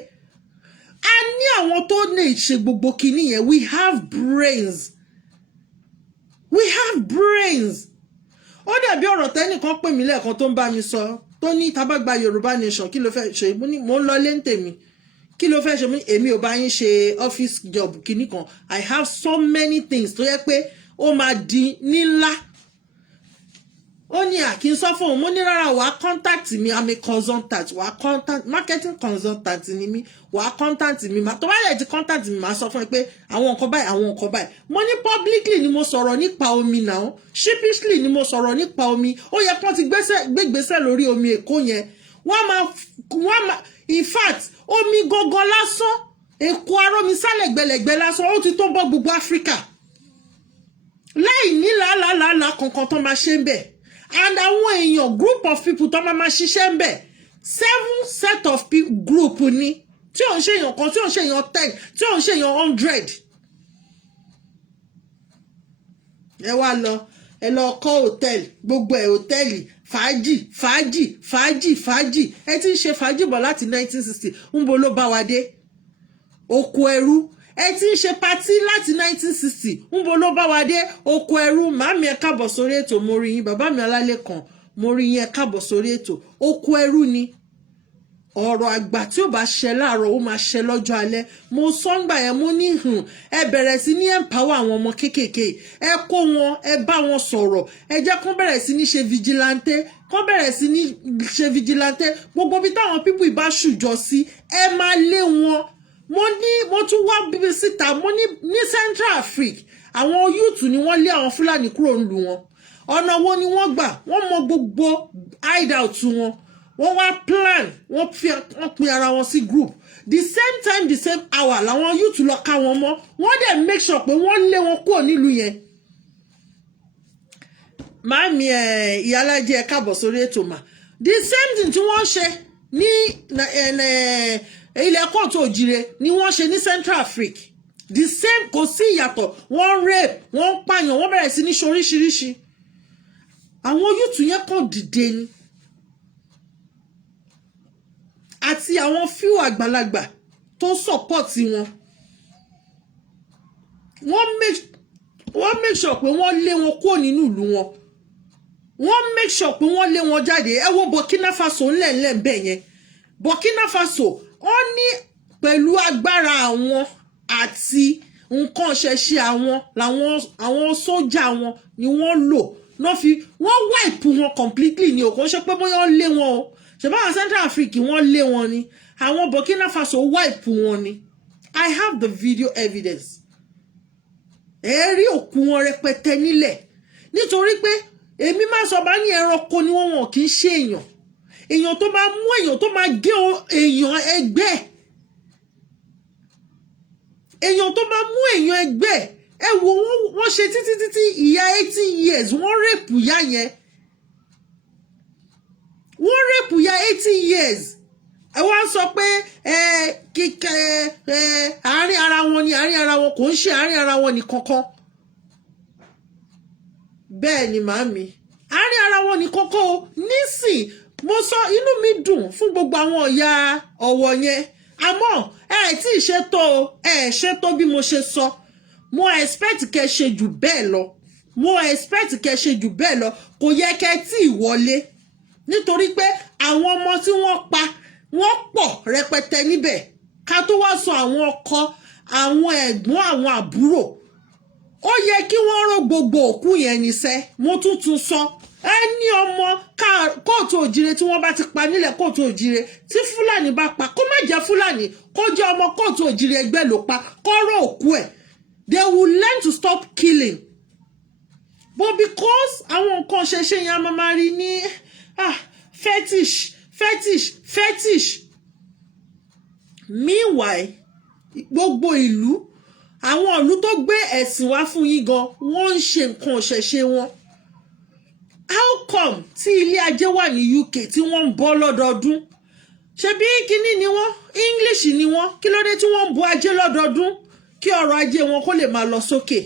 a ní àwọn tó lè ṣe gbogbo kinní yẹn we have brains ó dàbí ọ̀rọ̀ tẹ́nìkan pè mí lẹ́ẹ̀kan tó ń bá mi sọ tó ní tá bá gba Yorùbá nation kí ló fẹ́ ṣe mo ń lọ lé ń tèmi kí ló fẹ́ ṣe mí èmi ò bá yín ṣe office job kinní kan I have so many things tó yẹ pé ó máa di nílá ó ní àkí ń sọ fún òun mo ní rárá wàá contact mi I'm a consultant wàá contact marketing consultant ni mi wàá contact mi tó bá yẹ ti contact mi máa sọ fún ẹ pé àwọn nǹkan báyìí mo ní publicly ni mo sọ̀rọ̀ nípa omi náà sheepishly ni mo sọ̀rọ̀ nípa omi ó yẹ kán ti gbégbèsè lórí omi Èkó yẹn wọ́n máa in fact omi gógó lásán Èkó arómi sálẹ̀ gbẹlẹ̀gbẹ́ lásán ó ti tó bọ́ gbogbo Áfíríkà láì ní làálàá kankan tó máa ṣe ń bẹ̀ and àwọn èèyàn group of people tó máa ṣiṣẹ́ ń bẹ̀ 7 set of group ni tí ò ń ṣe èèyàn kan tí ò ń ṣe èèyàn 10 tí ò ń ṣe èèyàn 100 ẹ wá lọ ẹ lọ kọ́ hòtẹ́ẹ̀lì gbogbo ẹ̀ hòtẹ́ẹ̀lì fàájì ẹ ti ń ṣe fàájì bọ̀ láti 1960 ń bo ló bá wa dé oko ẹrú ẹ ti ń ṣe patí láti 1960 ń bo ló bá wa dé oko ẹrú màámi ẹ káàbọ̀ sórí ètò mo rí yín bàbá mi Ọlálékan mo rí yín ẹ káàbọ̀ sórí ètò oko ẹrú ni ọ̀rọ̀ àgbà tí ò bá ṣẹ láàárọ̀ ó máa ṣẹ lọ́jọ́ alẹ́ mo sọ́ngbà yẹn mo ní ẹ bẹ̀rẹ̀ sí ní empower àwọn ọmọ kéékèèké ẹ kó wọn ẹ bá wọn sọ̀rọ̀ ẹ jẹ́ kán bẹ̀rẹ̀ sí ní ṣe vigilante gbogbo bí táwọn pípù ìbá ṣùjọ sí ẹ máa lé wọn mo tún wá bíbí síta mo ní Central Africa àwọn youth ni wọ́n lé àwọn Fúlàní kúrò nílùú wọn ọ̀nà wo ni wọ́n gbà wọ́n mọ gbogbo hideout wọn wọ́n wá plan wọ́n pín ara wọn sí group the same time the same hour làwọn youth lọ ká wọn mọ́ wọ́n dẹ̀ make sure pé wọ́n lé wọn kúrò nílùú yẹn màámi ìyálájẹ ẹ káàbọ̀ sórí ètò mà the same thing tí wọ́n ṣe ní ilẹ̀ kóòtù òjìrè ni wọ́n ṣe ní Central Africa the same kò sí ìyàtọ̀ wọ́n rape wọ́n pààyàn wọ́n bẹ̀rẹ̀ sí ní ṣoríṣiríṣi àwọn youth yẹn kàn dìde ni àti àwọn few àgbàlagbà tó support wọn wọ́n make sure pé wọ́n lé wọn kúrò nínú ìlú wọn wọ́n make sure pé wọ́n lé wọn jáde ẹ wo Burkina Faso ńlẹ̀ńlẹ̀ ń bẹ̀ yẹn Burkina Faso wọ́n ní pẹ̀lú agbára àwọn àti nǹkan ṣẹ̀ṣẹ̀ àwọn sójà wọn ni wọ́n lò wọ́n wipe wọn completely ni o kò ṣe pé bóyá wọ́n lé wọn o ṣe báwọn Central Africa wọ́n lé wọn ni àwọn Burkina Faso wipe wọn ni. I have the video evidence. Rí òkú wọn rẹpẹtẹ nílẹ̀ nítorí pé èmi máa sọ bá ní ẹranko ni wọ́n kì í ṣe èèyàn tó máa mú èèyàn tó máa gé èèyàn ẹgbẹ́ èèyàn tó máa mú èèyàn ẹgbẹ́ ẹ wo wọ́n ṣe títí ìyá 80 years wọ́n rèpù ìyá yẹn wọ́n rèpù ìyá 80 years ẹ wá sọ pé àárín ara wọn ni àárín ara wọn kò ń ṣe àárín ara wọn ní kankan bẹ́ẹ̀ ni màámi àárín ara wọn ní kankan o nísìn mo sọ inú mi dùn fún gbogbo àwọn ìyá ọ̀wọ̀ yẹn àmọ́ tí ì ṣètò ṣètò bí mo ṣe sọ mo expect kẹ́ ṣe jù bẹ́ẹ̀ lọ kò yẹ kẹ́ tí ì wọlé nítorí pé àwọn ọmọ tí wọ́n pa wọ́n pọ̀ rẹpẹtẹ níbẹ̀ ká tó wá sọ àwọn ọkọ àwọn ẹ̀gbọ́n àwọn àbúrò ó yẹ kí wọ́n rò gbogbo òkú yẹn níṣẹ́ mo tún sọ ẹni ọmọ kóòtù òjire tí wọ́n bá ti pa nílẹ̀ kóòtù òjire tí Fúlàní bá pa kó má jẹ́ Fúlàní kó jẹ́ ọmọ kóòtù òjire ẹgbẹ́ ló pa kó rò òkú ẹ̀ they will learn to stop killing but because àwọn nǹkan ṣẹṣẹ yẹn a máa rí ní fetish meanwhile gbogbo ìlú àwọn ìlú tó gbé ẹ̀sìn wá fún yín gan wọ́n ń ṣe nǹkan ṣẹ̀ṣẹ̀ wọn how come tí ilé ajé wà ní UK tí wọ́n ń bọ́ lọ́dọọdún ṣebí kíní ni wọ́n English ni wọ́n kí ló dé tí wọ́n ń bọ́ ajé lọ́dọọdún kí ọrọ̀ ajé wọn kó lè máa lọ sókè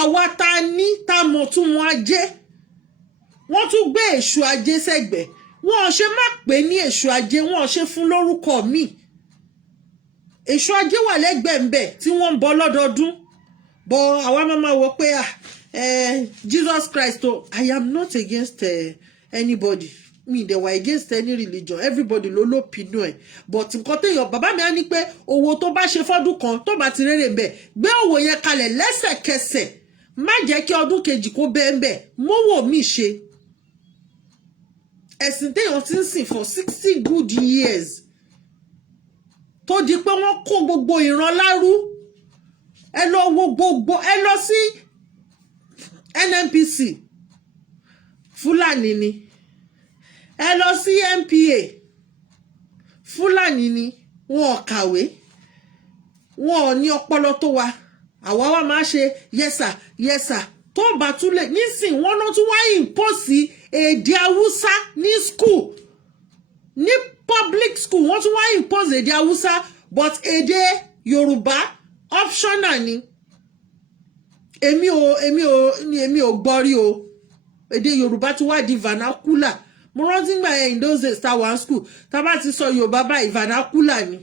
àwa ta ní tá mọ̀ tún wọn ajé wọ́n tún gbé èṣù ajé sẹ́gbẹ̀ẹ́ wọn ò ṣe má pè ní èṣù ajé wọn ò ṣe fún lórúkọ míì èṣù ajé wà lẹ́gbẹ̀ẹ́ ńbẹ̀ tí wọ́n ń bọ lọ́dọọdún bọ àwa máa wọ pé Jesus Christ I am not against anybody they were against any religion everybody ló lópinú ẹ̀ but nǹkan téèyàn bàbá mi á ní pé owó tó bá ṣe fọ́dún kan tó bá ti rere ńbẹ̀ gbé owó yẹn kalẹ̀ lẹ́sẹ̀kẹsẹ̀ má jẹ́ kí ọdún kejì kó bẹ́ẹ̀ ńbẹ̀ mówó mi ṣe ẹ̀sìn téèyàn ti ń sìn for 60 good years tó di pé wọ́n kó gbogbo ìran lárú ẹ lọ wo gbogbo ẹ lọ sí NNPC Fúlàní ni ẹ lọ sí NPA Fúlàní ni wọn ò kàwé wọn ò ní ọpọlọ tó wa àwa wa máa ṣe yẹsà tó bá tún lè nísìn wọn náà tún wá impose èdè Haúsá ní school ní public school wọ́n tún wá impose èdè Haúsá but èdè Yorùbá optional ni èmi ò gbọ́ rí o èdè Yorùbá tún wá di vernacular mo rántí gbà yẹn in those days tá wà ní school tá bá ti sọ Yorùbá báyìí vernacular ni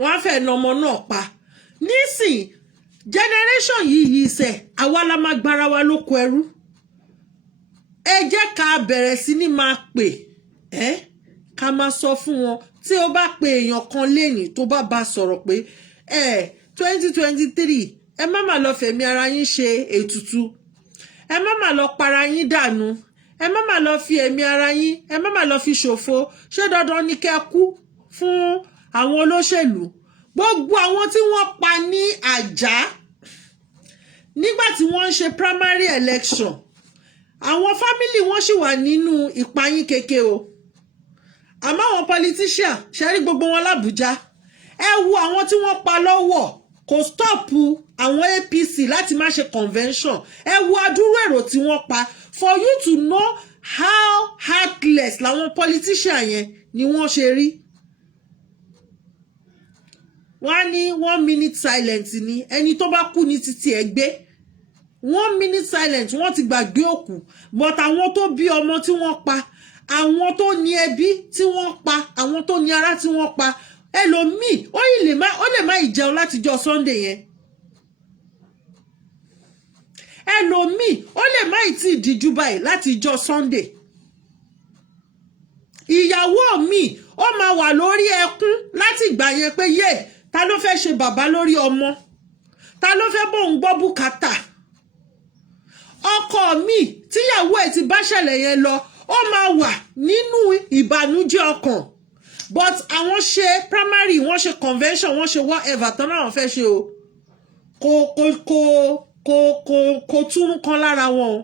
wọ́n á fẹ́ nà ọmọ náà pa nísìn generation yìí sẹ̀ àwa la máa gbára wa lóko ẹrú ẹ jẹ́ ká bẹ̀rẹ̀ sí ní máa pè ká máa sọ fún wọn tí ó bá pe èèyàn kan lẹ́yìn tó bá sọ̀rọ̀ pé 2023 ẹ má mà lọ fẹ̀mí ara yín ṣe ètùtù ẹ má mà lọ para yín dànù ẹ má mà lọ fi ẹ̀mí ara yín ẹ má mà lọ fi ṣòfò ṣé dandan ni kẹ́ kú fún àwọn olóṣèlú gbogbo àwọn tí wọ́n pa ní Àjà nígbà tí wọ́n ń ṣe primary election àwọn family wọn sì wà nínú ìpayín keke o àmọ́ àwọn politician ṣẹ́rí gbogbo wọn l'Àbújá ẹ wo àwọn tí wọ́n pa lọ́wọ́ kò stọ́ọ̀pù àwọn APC láti má ṣe convention ẹ wo adúrú èrò tí wọ́n pa for you to know how heartless làwọn politician yẹn ni wọ́n ṣe rí wọ́n ní 1 minute silence ni ẹni tó bá kú ní títí ẹgbẹ́ 1 minute silence wọ́n ti gbàgbé òkú but àwọn tó bí ọmọ tí wọ́n pa àwọn tó ní ẹbí tí wọ́n pa àwọn tó ní ará tí wọ́n pa ẹlòmíì ó lè má ìjẹun látijọ́ Sunday yẹn ẹlòmíì ó lè má ìtì ìdíjú báyìí látijọ́ Sunday ìyàwó mi ó máa wà lórí ẹkún láti ìgbà yẹn pé ta ló fẹ́ ṣe bàbá lórí ọmọ ta ló fẹ́ bóun gbọ́ bùkátà ọkọ mi tíyàwó ẹ̀ ti bá ṣẹlẹ̀ yẹn lọ ó máa wà nínú ìbànújẹ́ ọkàn but àwọn ṣe primary wọ́n ṣe convention wọ́n ṣe whatever tán náà fẹ́ ṣe o kò túnú kan lára wọn o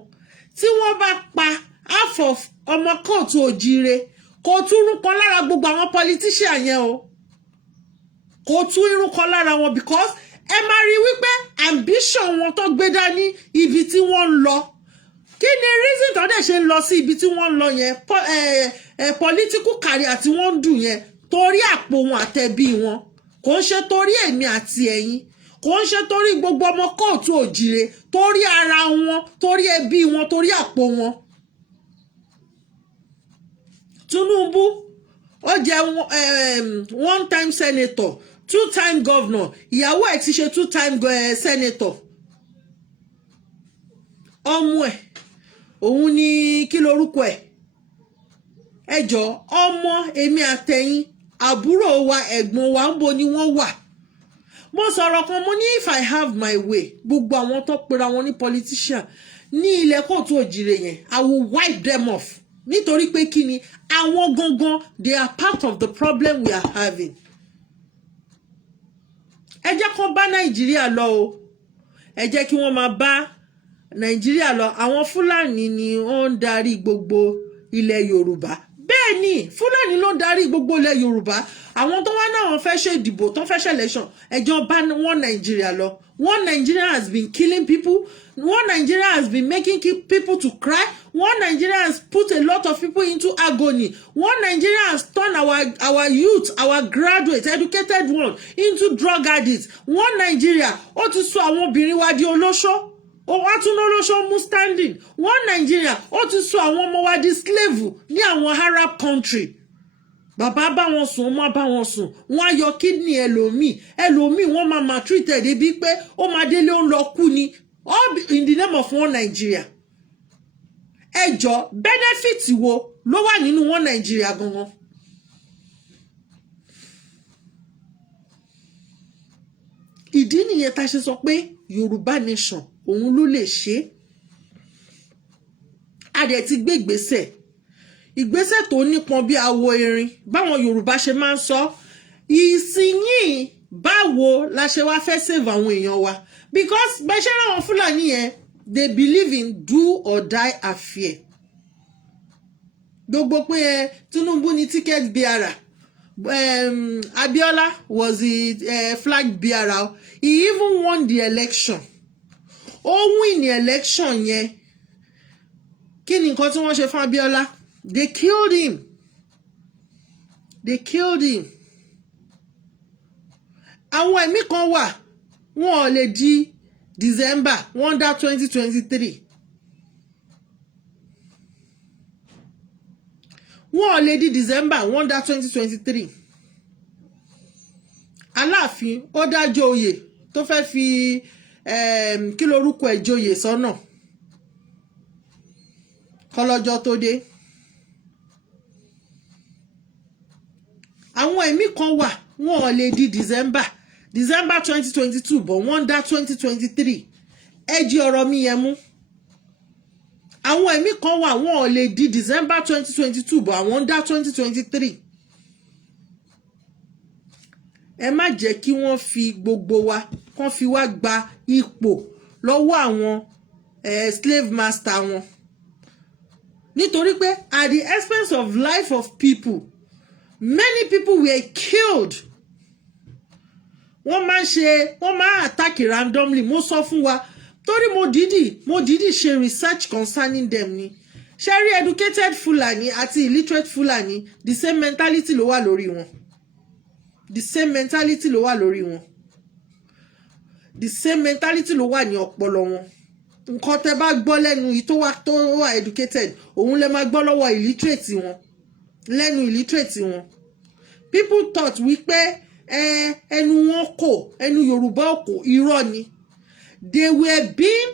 tí wọ́n bá pa half of ọmọ kóòtù òjíire kò túnú kan lára gbogbo àwọn politician yẹn o kò tún irun kan lára wọn because ẹ máa rí wípé ambition wọn tó gbé dání ibi tí wọ́n ń lọ kí ni reason tó dẹ̀ ṣe ń lọ sí ibi tí wọ́n ń lọ yẹn political career tí wọ́n ń dùn yẹn torí àpò wọn àtẹ̀bí wọn kò ń ṣe torí èmi àti ẹ̀yin kò ń ṣe torí gbogbo ọmọ kóòtù òjìrè torí ara wọn torí ẹbí wọn torí àpò wọn. Tinubu ó jẹ́ one time senator 2-time governor ìyàwó ẹ̀ ti ṣe 2-time senator ọmọ ẹ̀ òun ni kí lorúkọ ẹ̀ ẹjọ́ ọmọ èmi àtẹ̀yìn àbúrò wa ẹ̀gbọ́n wa ń bo ni wọ́n wà mo sọ̀rọ̀ kan mo ní if I have my way gbogbo àwọn tó pera wọn ní politician ní ilẹ̀ kóòtù òjìrè yẹn I will wipe them off nítorí pé kí ni àwọn gangan they are part of the problem we are having. Ẹ jẹ́ kó bá Nàìjíríà lọ o ẹ jẹ́ kí wọ́n máa bá Nàìjíríà lọ àwọn Fúlàní ni wọ́n ń darí gbogbo ilẹ̀ Yorùbá bẹ́ẹ̀ ni Fúlàní ló ń darí gbogbo ilẹ̀ Yorùbá àwọn tó wá náà wọ́n fẹ́ ṣe ìdìbò tó fẹ́ ṣe election ẹjọ́ bá wọn Nàìjíríà lọ one Nigeria has been killing people one Nigeria has been making people to cry one Nigeria has put a lot of people into agony one Nigeria has turned our youth our graduates educated ones into drug addicts one Nigeria ó ti sọ àwọn obìnrin wa di olóṣó ó wá tún lólóṣó mú standing one Nigeria ó ti sọ àwọn ọmọ wa di slave ní àwọn Arab country bàbá bá wọn sùn ọmọ bá wọn sùn wọn á yọ kidney ẹlòmíì wọn máa maltreated débi pé ó máa délé ó ń lọ kú ni all in the name of one Nigeria ẹjọ́ benefit wo ló wà nínú one Nigeria gangan ìdí nìyẹn tá a ṣe sọ pé Yorùbá nation òun ló lè ṣe a dẹ̀ ti gbé ìgbésẹ̀ tó nípọn bí awo erin báwọn Yorùbá ṣe máa ń sọ ìsinyìí báwo la ṣe wá fẹ́ save àwọn èèyàn wa because bẹ́ṣẹ́ ráwọn Fúlàní yẹn they believe in do or die affair gbogbo pé Tinubu ni ticket bearer Abiola was the flag bearer he even won the election ó win the election yẹn kí ni nǹkan tí wọ́n ṣe fún Abiola they killed him àwọn ẹ̀mí kan wà wọn ò lè di December wọ́n dá 2023 wọn ò lè di December wọ́n dá 2023 Aláàfin ó dájọ́ oyè tó fẹ́ fi kí lorúkọ ẹ̀ joyè sọ́nà kọlọ́jọ́ tó dé àwọn ẹ̀mí kan wà wọn ò lè di December 2022 but wọ́n dá 2023 ẹ jí ọ̀rọ̀ mi yẹn mú àwọn ẹ̀mí kan wà wọn ò lè di December 2022 but àwọn dá 2023 ẹ má jẹ́ kí wọ́n fi gbogbo wa kàn fi wá gba ipò lọ́wọ́ àwọn slave master wọn nítorí pé at the expense of life of people many people were killed wọ́n máa attack randomly mo sọ fún wa torí mo dìídì ṣe research concerning them ni ṣe rí educated Fulani àti illiterate Fulani the same mentality ló wà lórí wọn the same mentality ló wà ní ọpọlọ wọn nǹkan tẹ́ bá gbọ́ lẹ́nu yìí tó wà educated òun lè máa gbọ́ lọ́wọ́ illiterate wọn lẹ́nu illiterate wọn people thought wípé ẹnu wọn kò ẹnu Yorùbá kò irọ́ ni they were being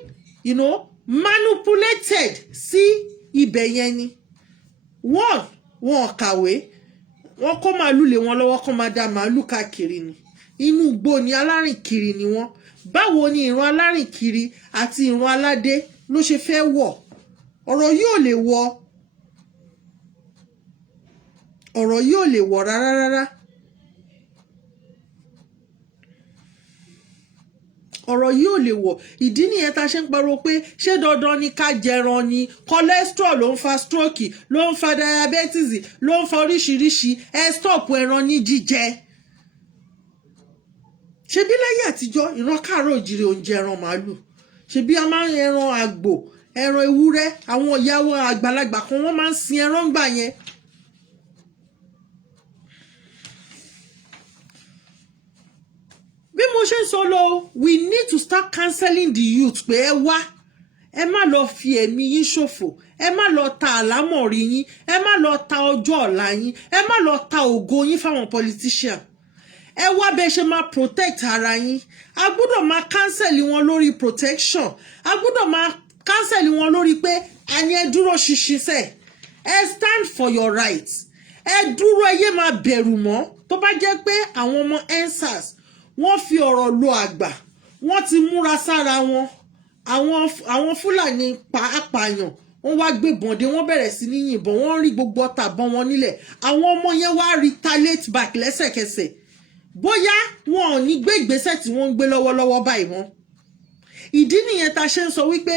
manipulated sí ibẹ̀ yẹn ni wọn kàwé wọn kó màálù lé wọn lọ́wọ́ kó máa da màálù káàkiri ni inú igbó ni alárìnkiri ni wọ́n. Báwo ni ìran alárìnkiri àti ìran aládé ló ṣe fẹ́ wọ̀? Ọ̀rọ̀ yìí ò lè wọ̀. Ọ̀rọ̀ yìí ò lè wọ̀ rárá rárá. Ọ̀rọ̀ yìí ò lè wọ̀. Ìdí nìyẹn tá ṣe ń pariwo pé ṣé dandan ni ká jẹran ni? Cholesterol ló ń fa stroke, ló ń fa diabetes, ló ń fa oríṣiríṣi. Ẹ stop ẹran ní jíjẹ. Ṣebí láyé àtijọ́ ìran káàárọ̀ òjìrè ò ń jẹ ẹran màálù. Ṣebí a máa ń ẹran àgbò, ẹran ewúrẹ́, àwọn ìyàwó àgbàlagbà kan wọ́n máa ń sin ẹran gbà yẹn. Bí mo ṣe ń sọ lọ, we need to start cancelling the youth pé ẹ wá, ẹ má lọ fi ẹ̀mí yín ṣòfò, ẹ má lọ ta àlámọ̀rí yín, ẹ má lọ ta ọjọ́ ọ̀la yín, ẹ má lọ ta ògo yín fáwọn politician. Ẹ wá bẹ ṣe máa protect ara yín. A gbọ́dọ̀ máa cancel wọn lórí protection. A gbọ́dọ̀ máa cancel wọn lórí pé àní ẹ dúró ṣinṣin sẹ́. Ẹ stand for your rights. Ẹ dúró, ẹ yé máa bẹ̀rù mọ́. Tó bá jẹ́ pé àwọn ọmọ EndSARS wọ́n fi ọ̀rọ̀ lo àgbà, wọ́n ti múra sára wọn. Àwọn Fúlàní apààyàn wọ́n wá gbébọn dé, wọ́n bẹ̀rẹ̀ sí ní yìnbọn, wọ́n rí gbogbo ọta bọn wọn nílẹ̀. Àwọn ọmọ yẹn wá retaliate back lẹ́sẹ̀kẹsẹ̀. Bóyá wọn ò ní gbé ìgbésẹ̀ tí wọ́n ń gbé lọ́wọ́lọ́wọ́ báyìí mọ́. Ìdí nìyẹn tá ṣe ń sọ wípé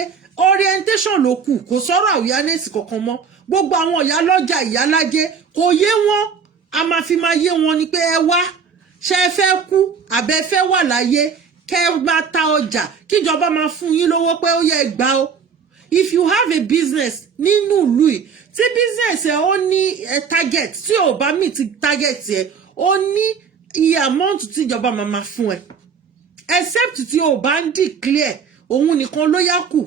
orientation ló kù, kò sọ̀rọ̀ awareness kankan mọ́. Gbogbo àwọn ìyá lọ́jà, ìyá lájẹ kò yé wọn. A máa fi máa yé wọn ni pé ẹ wá, ṣé ẹ fẹ́ kú àbẹ́ fẹ́ wà láyé, kẹ́ ẹ máa ta ọjà kíjọba máa fún yín lówó pé ó yẹ gbà ó. If you have a business nínú ìlú yìí, tí business ẹ ó ní target, tí ò bá meet target ẹ, ó ní iye amount tí ìjọba máa fún ẹ. Except tí o bá ń declare, òun nìkan ló yá kù.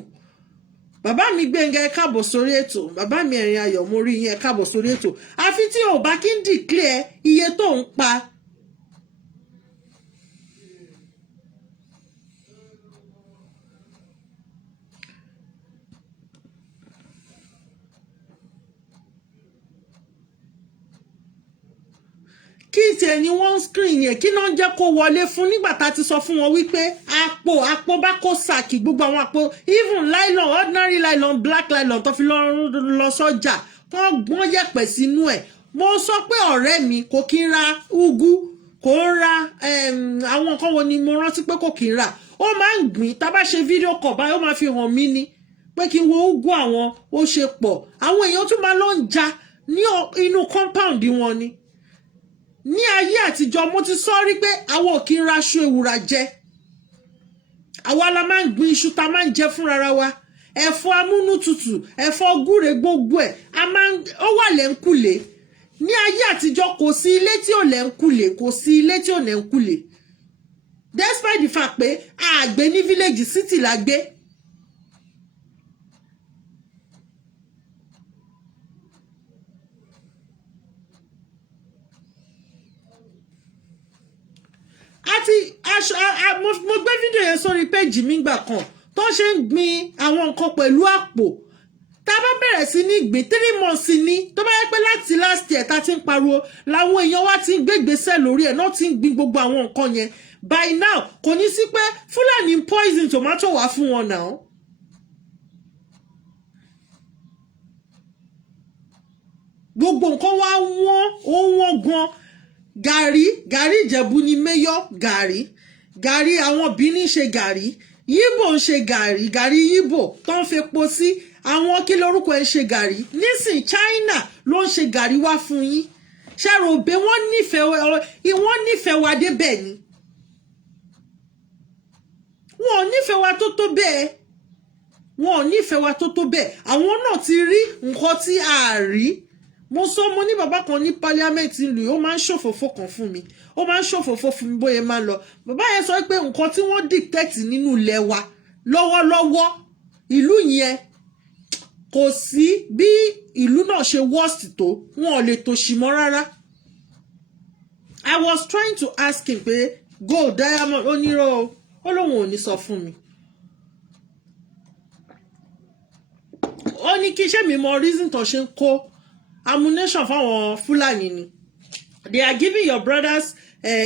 Bàbá mi Gbénga ẹ káàbọ̀ sórí ètò, bàbá mi Ẹ̀rín Ayọ̀ mo rí yín ẹ káàbọ̀ sórí ètò. Àfi tí o bá kí ń declare iye tó ń pa. Kí tiẹ̀ ni wọ́n screen yẹn, kí náà jẹ́ kó wọlé fún nígbà tá a ti sọ fún wọn wípé àpò bá kó sàkì, gbogbo àwọn àpò, even nylon, ordinary nylon, black nylon tó fi lọ sọ́jà, wọ́n gbọ́n yẹ̀pẹ̀ sínú ẹ̀. Mo sọ pé ọ̀rẹ́ mi kò kí ń ra ugu, kò ń ra àwọn nǹkan wo ni mo rántí pé kò kí ń rà. Ó máa ń gbìn, tá a bá ṣe fídíò kọ̀ báyìí ó máa fi hàn mí ni pé kí n wo ugu àwọn ó ṣe pọ̀. Àwọn èèyàn tún máa lọ ń ja ní inú compound wọn ni. Ní ayé àtijọ́ mo ti sọ rí pé àwọn ò kí ń raṣọ ewùrà jẹ. Àwa la máa ń gbin iṣu ta máa ń jẹ fúnra wa. Ẹ̀fọ́ amúnútutù, ẹ̀fọ́ gúre gbogbo ẹ̀, ó wà lẹ́ńkùlé. Ní ayé àtijọ́ kò sí ilé tí ò lẹ́ńkùlé, kò sí ilé tí ò lẹ́ńkùlé. Despite the fact pé àgbé ní village, city la gbé. Mo gbé fídíò yẹn sórí péjì mi gbà kan tó ṣe ń gbin àwọn nǹkan pẹ̀lú àpò. Tá bá bẹ̀rẹ̀ sí ní gbìn 3 months ni, tó bá yẹ pé láti last year tá ti ń pariwo làwọn èèyàn wá ti ń gbé ìgbésẹ̀ lórí ẹ̀ náà ti ń gbin gbogbo àwọn nǹkan yẹn. By now kò ní sí pé Fúlàní poison tomato wá fún wọn náà. Gbogbo nǹkan wá wọ́n gan. Gàrí Ìjẹ̀bú ni mayor gàrí àwọn Benin ṣe gàrí, Yíbò ń ṣe gàrí Yíbò tó ń fepo sí, àwọn kí lórúkọ ẹ ṣe gàrí. Nísìn China ló ń ṣe gàrí wá fún yín. Ṣàròbé wọ́n nífẹ̀ẹ́ wa débẹ̀ ni. Wọn ò nífẹ̀ẹ́ wa tó tó bẹ́ẹ̀. Wọn ò nífẹ̀ẹ́ wa tó tó bẹ́ẹ̀. Àwọn náà ti rí nǹkan tí a rí. Mo ní bàbá kan ní parliament ìlú yìí, ó máa ń ṣòfófó kan fún mi. Ó máa ń ṣòfófó fún mi bóyá máa ń lọ. Bàbá yẹn sọ pé nǹkan tí wọ́n dictate nínú ilẹ̀ wa lọ́wọ́lọ́wọ́, ìlú yẹn kò sí bí ìlú náà ṣe worst tó, wọn ò lè tòṣì mọ́ rárá. I was trying to ask him pé gold, diamond, onírọ́ ó lóun ò ní sọ fún mi. Ó ní kí ṣé mi mọ reason tó ṣe ń kó ammunition fáwọn Fúlàní ni. They are giving your brothers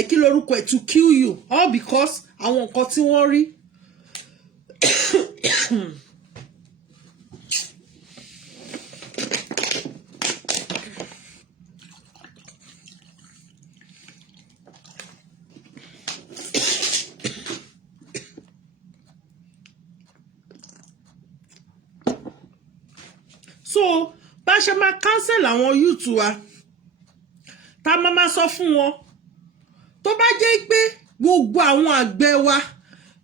kí lorúkọ ẹ̀ to kill you all because àwọn nǹkan tí wọ́n rí. So bá ṣe máa cancel àwọn youth wa tá máa sọ fún wọn tó bá jẹ́ pé gbogbo àwọn àgbẹ̀ wa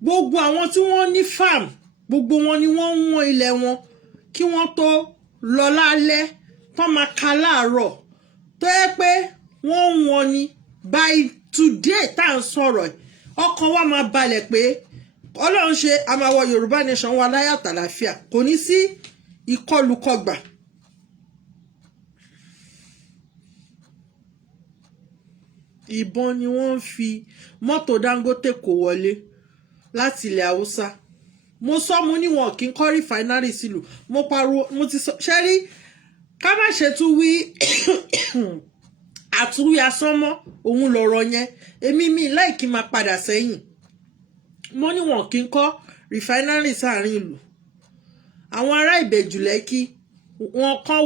gbogbo àwọn tí wọ́n ní farm gbogbo wọn ni wọ́n ń wọ́n ilẹ̀ wọn kí wọ́n tó lọ lálẹ́ tó máa ka láàárọ̀ tó yẹ pé wọ́n ń wọ́n ni by today tá à ń sọ̀rọ̀ ọkàn wa máa balẹ̀ pé Ọlọ́run ṣe àmàwọ̀ Yorùbá nation wa láyà tàlàfíà kò ní sí ìkọlùkọgbà. Ìbọn ni wọ́n ń fi mọ́tò Dangote kó wọlé láti ilẹ̀ Haúsá. Mo sọ mo ní wọn kì í kọ́ rìfáínárì sílùú mo pariwo mo ti sọ ṣẹ́rí ká má ṣe tún wí àtúwí asánmọ́ òun lọ̀rọ̀ yẹn èmi mi láìkí máa padà sẹ́yìn. Mo ní wọn kì í kọ́ rìfáínárì sáàrin ìlú. Àwọn ará Ìbẹ̀jú Lẹ́kì wọn kàn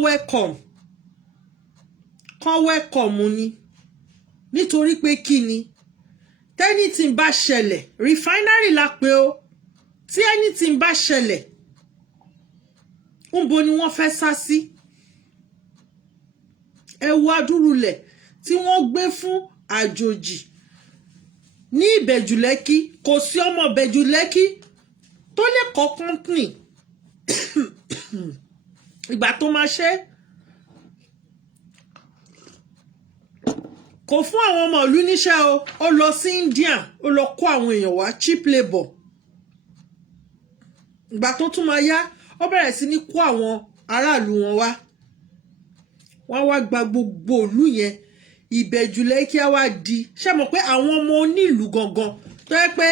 welcome ni nítorí pé kí ni tẹ́nítìn bá ṣẹlẹ̀ rìfáínárì la pé o tí anything bá ṣẹlẹ̀ ńbo ni wọ́n fẹ́ sá sí. Ẹ wo adúrúlẹ̀ tí wọ́n gbé fún àjòjì ní Ìbẹ̀jú Lẹ́kì kò sí ọmọ Ìbẹ̀jú Lẹ́kì tó lè kọ́ company ìgbà tó máa ṣe kò fún àwọn ọmọ ìlú níṣẹ́ o ó lọ sí India ó lọ kó àwọn èèyàn wá cheap labour. Ìgbà tó tún máa yá ó bẹ̀rẹ̀ sí ní kó àwọn aráàlú wọn wá wọ́n wá gba gbogbo ìlú yẹn. Ìbẹ̀jú Lẹ́kì á wá di ṣé mọ̀ pé àwọn ọmọ onílùú gangan tó yẹ pé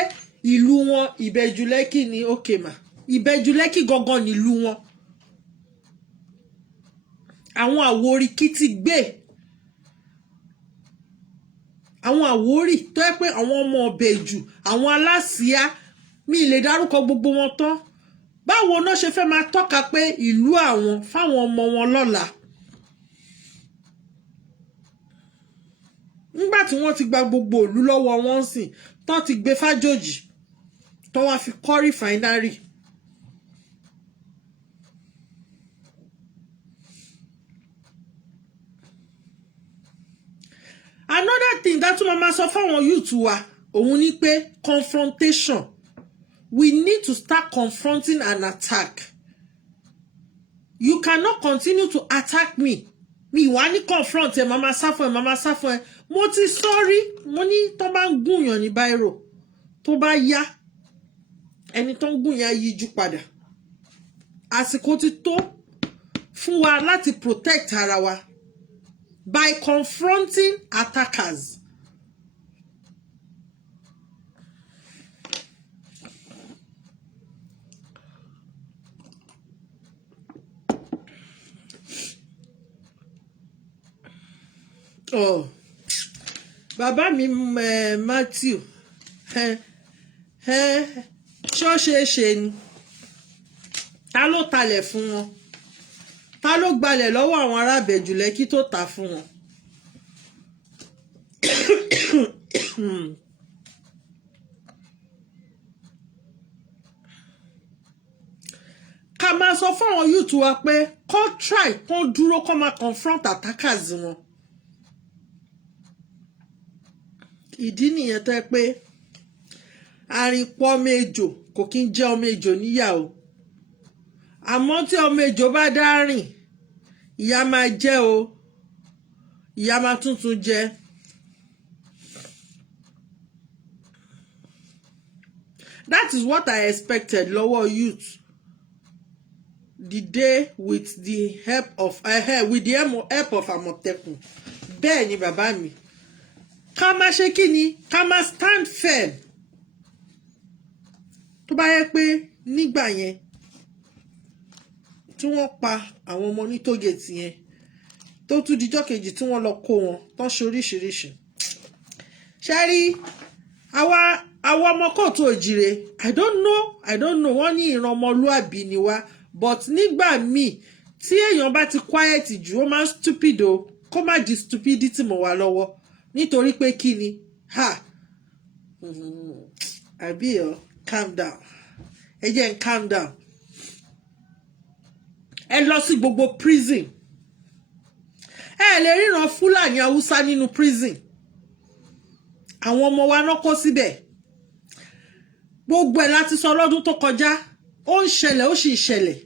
ìlú wọn Ìbẹ̀jú Lẹ́kì ni ókè mà Ìbẹ̀jú Lẹ́kì gangan nílùú wọn. Àwọn Àwórì kìtì gbé àwọn Àwórì tó yẹ pé àwọn ọmọ Ìbẹ̀jú àwọn Alásìá mi lè dárúkọ gbogbo wọn tán. Báwo náà ṣe fẹ́ máa tọ́ka pé ìlú àwọn fáwọn ọmọ wọn lọ́la nígbà tí wọ́n ti gba gbogbo ìlú lọ́wọ́ wọn sìn tán ti gbé fájòjì tó wá fi kọ́ rìfáínárì. Another thing that mama sọ fáwọn youth wa òun ni pé confrontation. We need to start confronting and attack. You cannot continue to attack me. Mi wá ní confront ẹ mama sá fún ẹ mama sá fún ẹ. Mo ti sorry mo ní tó bá ń gúnyàn ní báírò tó bá yá ẹni tó ń gún yẹn yíjú padà. Àsìkò ti tó fún wa láti protect ara wa by confronting attackers. Oh, bàbá mi Matthew ṣó ṣe ni ta ló talẹ̀ fún wọn ta ló gbalẹ̀ lọ́wọ́ àwọn ará Ìbẹ̀jú Lẹ́kì tó tà fún wọn. Ká máa sọ fún àwọn youth wa pé kó try kó dúró kó máa confront attackers wọn. Ìdí nìyẹn tó yẹ pé àrìnpọ̀ ọmọ ejò kò kí ń jẹ́ ọmọ ejò níyà o. Àmọ́ tí ọmọ ejò bá dá rìn ìyà máa jẹ o ìyà máa tuntun jẹ. That is what I expected lọ́wọ́ youth the day with the help of Àmọ̀tẹ́kùn. Bẹ́ẹ̀ ni bàbá mi ká má ṣe kí ni ká má stand firm. Tó bá yẹ pé nígbà yẹn tí wọ́n pa àwọn ọmọ ní tógèètì yẹn tó tún dijọ́ kejì tí wọ́n lọ kó wọn tán ṣe oríṣiríṣi Ṣẹ́rí àwa ọmọ kóòtù òjìrè I don't know wọ́n ní ìran ọmọlúàbí ni wá but nígbà míì tí èèyàn bá ti quiet jù ó máa ń stupid o kó má di stupidity mọ́ wa lọ́wọ́ nítorí pé kí ni àbí calm down ẹ jẹ́ n calm down ẹ lọ sí gbogbo prison ẹ lè ríran Fúlàní Haúsá nínú prison àwọn ọmọ wa náà kó síbẹ̀ gbogbo ẹ̀ láti sọ lọ́dún tó kọjá ó ń ṣẹlẹ̀ ó sì ń ṣẹlẹ̀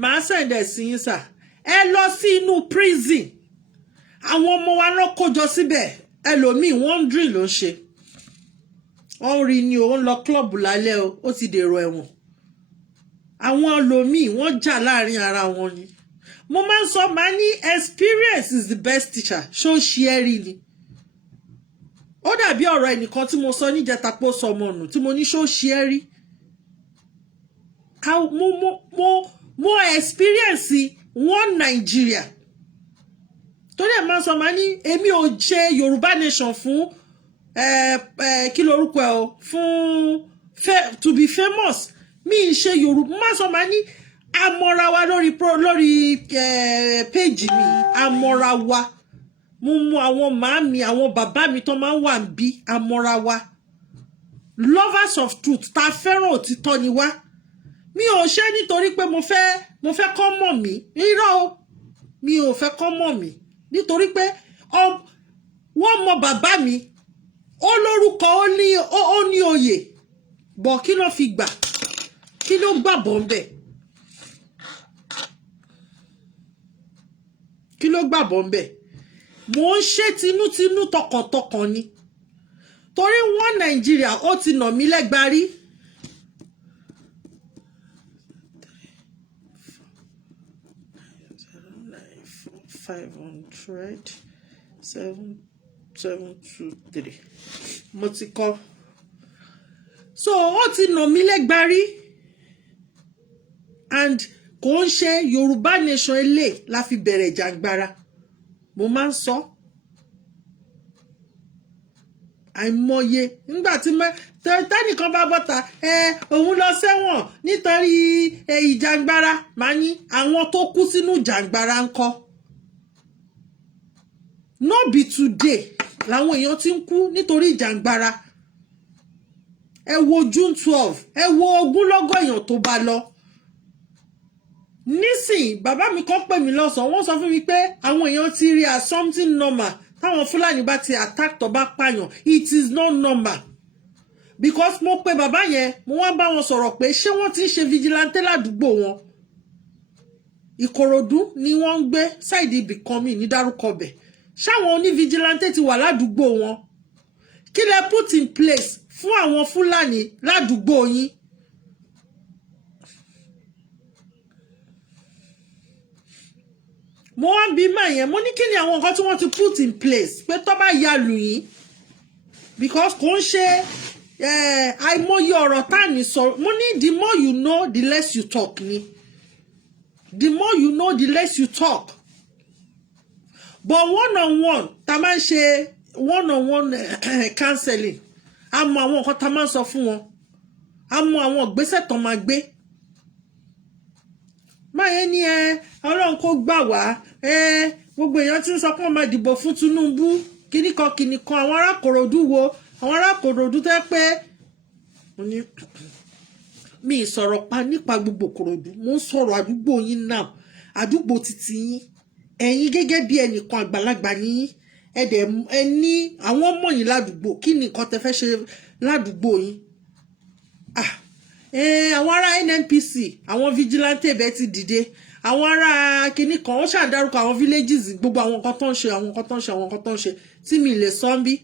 màá sẹ̀ǹdẹ̀ sí yín sà ẹ lọ sí inú prison àwọn ọmọ wa náà kójọ síbẹ̀ ẹlòmíì wọ́n ń drink ló ń ṣe wọ́n rí ni ó ń lọ club lálẹ́ o ó ti dèrò ẹ̀wọ̀n àwọn ẹlòmíì wọ́n jà láàrin ara wọn ni mo máa ń sọ máa ní experience is the best teacher ṣó ṣe é rí ni ó dàbí ọ̀rọ̀ ẹnìkan tí mo sọ níjẹta pé ó sọ ọmọ nù tí mo ní ṣó ṣe é rí mo experience one Nigeria torí ẹ̀ máa sọ máa ní èmi ò ṣe Yorùbá nation fún kí lorúkọ ẹ o fún to be famous mi ń ṣe Yorùbá máa sọ máa ní amọ̀ra wa lórí péjì mi amọ̀ra wa mo mú àwọn màámi àwọn bàbá mi tó máa ń wà ń bí amọ̀ra wa lovers of truth ta fẹ́ràn òtítọ́ ni wá mi ò ṣe nítorí pé mo fẹ́ kọ́ mọ̀ mí irọ́ o mi ò fẹ́ kọ́ mọ̀ mí nítorí pé wọ́n mọ bàbá mi ó lórúkọ ó ní oyè bọ̀ kí ló fi gbà kí ló gbàbọ̀ ń bẹ̀ kí ló gbàbọ̀ ń bẹ̀ mò ń ṣe tinútinú tọkàntọkàn ni torí wọ́n Nàìjíríà ó ti nà mí lẹ́gbàá rí. 500 723 mo ti kọ so ó ti nà mí lẹ́gbàá rí and kò ń ṣe Yorùbá nation ilé la fi bẹ̀rẹ̀ jàǹgbara mo máa ń sọ àìmọye nígbà tí tẹ́nìkan bá bọ́ta òun lọ sẹ́wọ̀n nítorí ìjàǹgbara máa ní àwọn tó kú sínú jàǹgbara ńkọ́ no be today làwọn èèyàn ti ń kú nítorí ìjàǹgbara ẹ wo June 12 ẹ wo ogúnlọ́gọ̀ èèyàn tó bá lọ nísìn bàbá mi kan pè mí lọ́sàn wọ́n sọ fún mi pé àwọn èèyàn ti rí as something normal táwọn Fúlàní bá ti attack tó bá pààyàn it is not normal because mo pe bàbá yẹn mo wá bá wọn sọ̀rọ̀ pé ṣé wọ́n ti ń ṣe vigilante ládùúgbò wọn Ìkòròdú ni wọ́n ń gbé ṣáìdì ibì kan mi ní dárúkọ bẹ̀ ṣáwọn oní vigilante ti wà ládùúgbò wọn kí lẹ put in place fún àwọn Fúlàní ládùúgbò yín mo wá ń bi máa yẹn mo ní kí ni àwọn nǹkan tí wọ́n ti put in place pé tó bá ya lù yín because kò ń ṣe àìmọye ọ̀rọ̀ tá à ní sọ mo ní the more you know the less you talk ni the more you know the less you talk but one on one tá máa ń ṣe one on one counseling a mọ àwọn nǹkan tá máa ń sọ fún wọn a mọ àwọn ìgbésẹ̀ tó máa gbé máyé ní Ọlọ́run kó gbà wá gbogbo èèyàn tí ń sọ pé wọ́n máa dìbò fún Tinubu kíníkan àwọn ará Ìkòròdú wo àwọn ará Ìkòròdú tẹ́ pé mi sọ̀rọ̀ pa nípa gbogbo Ìkòròdú mo ń sọ̀rọ̀ àdúgbò yín náà àdúgbò títí yín ẹ̀yin gẹ́gẹ́ bí ẹnìkan àgbàlagbà yín ẹ ní àwọn ọmọ yín ládùúgbò kí ni nǹkan tẹ́ fẹ́ ṣe ládùúgbò yín àwọn ará NNPC àwọn vigilante bẹ́ẹ̀ ti dìde àwọn ará kinní kan ó ṣàdárúkọ àwọn villages gbogbo àwọn nǹkan tó ń ṣe àwọn nǹkan tó ń ṣe àwọn nǹkan tó ń ṣe tí mi lè sọ ń bí.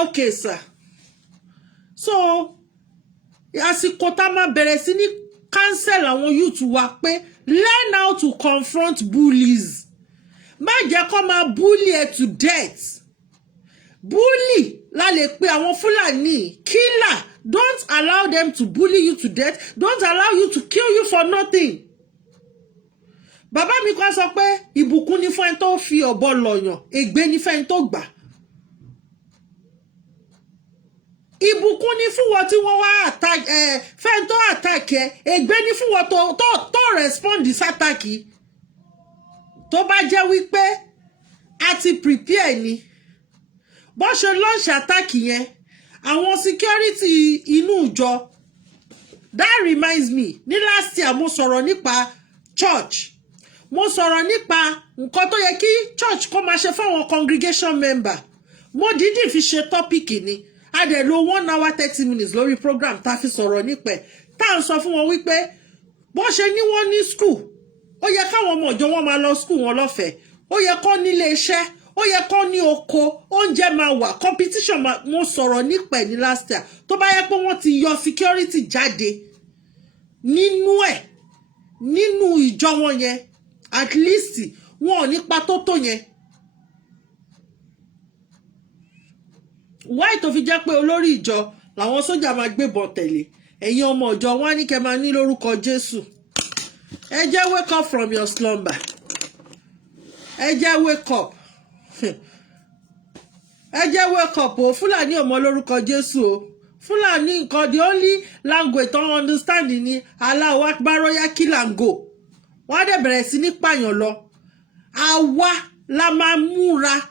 Okay sir so àsìkò tá a máa bẹ̀rẹ̀ sí ní cancel àwọn youth wa pé learn how to confront bullies má jẹ́ kó máa bully ẹ to death bully la lè pe àwọn Fúlàní killer. Don't allow them to bully you to death. Don't allow you to kill you for nothing. Bàbá mi kan sọ pé ìbùkún ni fún ẹni tó fi ọ̀bọ lọ̀yàn, ègbé ni fún ẹni tó gbà. Ìbùkún ni fún wọn tí wọ́n wá attack fẹ́ni tó attack ẹ, ègbé ni fún wọn tó respond sí attack. Tó bá jẹ́ wípé a ti prepare ni. Bó ṣe launch attack yẹn, àwọn security inú ìjọ. That reminds me, ní last year mo sọ̀rọ̀ nípa church. Mo sọ̀rọ̀ nípa nǹkan tó yẹ kí church kó máa ṣe fáwọn congregation member. Mo dìídì fi ṣe topic ni. A dẹ̀ lo 1 hour 30 minutes lórí program tá fi sọ̀rọ̀ nípa ẹ̀. Tá ń sọ fún wọn wípé bó ṣe ní wọ́n ní school, ó yẹ káwọn ọmọ ìjọ wọn máa lọ school wọn lọ́fẹ̀ẹ́. Ó yẹ kó ní ilé iṣẹ́, ó yẹ kó ní oko, oúnjẹ máa wà, competition mo sọ̀rọ̀ nípa ẹ̀ ní last year. Tó bá yẹ pé wọ́n ti yọ security jáde nínú ẹ̀, nínú ìjọ wọn yẹn, at least wọn ò ní pa tó yẹn. Why tó fi jẹ́ pé olórí ìjọ làwọn sójà máa gbébọn tẹ̀lé, ẹ̀yin ọmọ ìjọ wọn ní kẹ́ máa ní lórúkọ Jésù. Ẹ jẹ́ wake up from your slumber. Ẹ jẹ́ wake up. Ẹ jẹ́ wake up o. Fúlàní ò mọ lórúkọ Jésù o. Fúlàní nǹkan, the only language tó understand ni Allahu Akbar, Royal kill and go. Wọ́n á dẹ̀ bẹ̀rẹ̀ sí ní pààyàn lọ. Àwa la máa múra.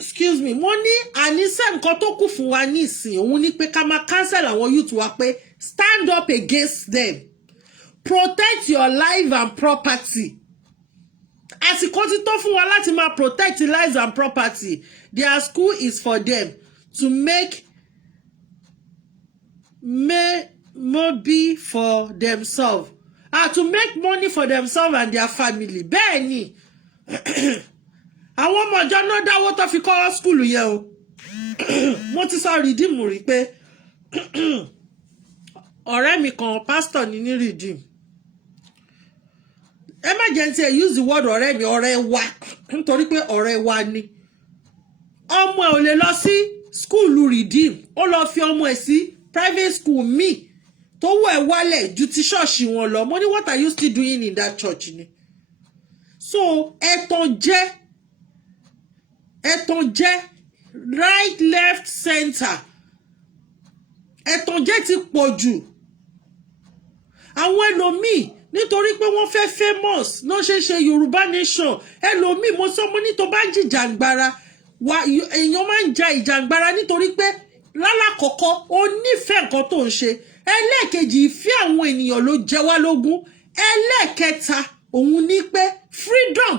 Excuse me, mo ní àníṣe nǹkan tó kù fún wa ní ìsìn òun ni pé ká máa cancel àwọn youth wa pé stand up against them. Protect your life and property. Àsìkò ti tó fún wa láti máa protect lives and property. Their school is for them to make money for themselves. To make money for themselves and their family. Bẹ́ẹ̀ ni. Àwọn ọmọ ìjọ náà dáwọ́ tó fi kọ́ skúlù yẹn o. Mo ti sọ Redeem rí pé ọ̀rẹ́ mi kan pastor ní Redeem. Ẹ má jẹ́ tí ẹ use the word ọ̀rẹ́ mi, ọ̀rẹ́ wa, nítorí pé ọ̀rẹ́ wa ni. Ọmọ ẹ̀ ò lè lọ sí skúlù Redeem, ó lọ fi ọmọ ẹ̀ sí private school mi tó wọ̀ ẹ̀ wálẹ̀ ju ti ṣọ́ọ̀ṣì wọn lọ. Mo ní what are you still doing in that church ni? So ẹ̀tàn jẹ́ right, left, center. Ẹ̀tàn jẹ́ ti pọ̀ jù. Àwọn ẹlòmíì nítorí pé wọ́n fẹ́ famous náà ṣe Yorùbá nation. Ẹlòmíì mo sọ mo ní tó bá jìjàngbara èèyàn máa ń ja ìjàngbara nítorí pé lálàkọ́kọ́ ó nífẹ̀ẹ́ nǹkan tó ń ṣe. Ẹlẹ́ẹ̀kejì ìfẹ́ àwọn ènìyàn ló jẹ wá lógún. Ẹlẹ́ẹ̀kẹta òun ní pé freedom.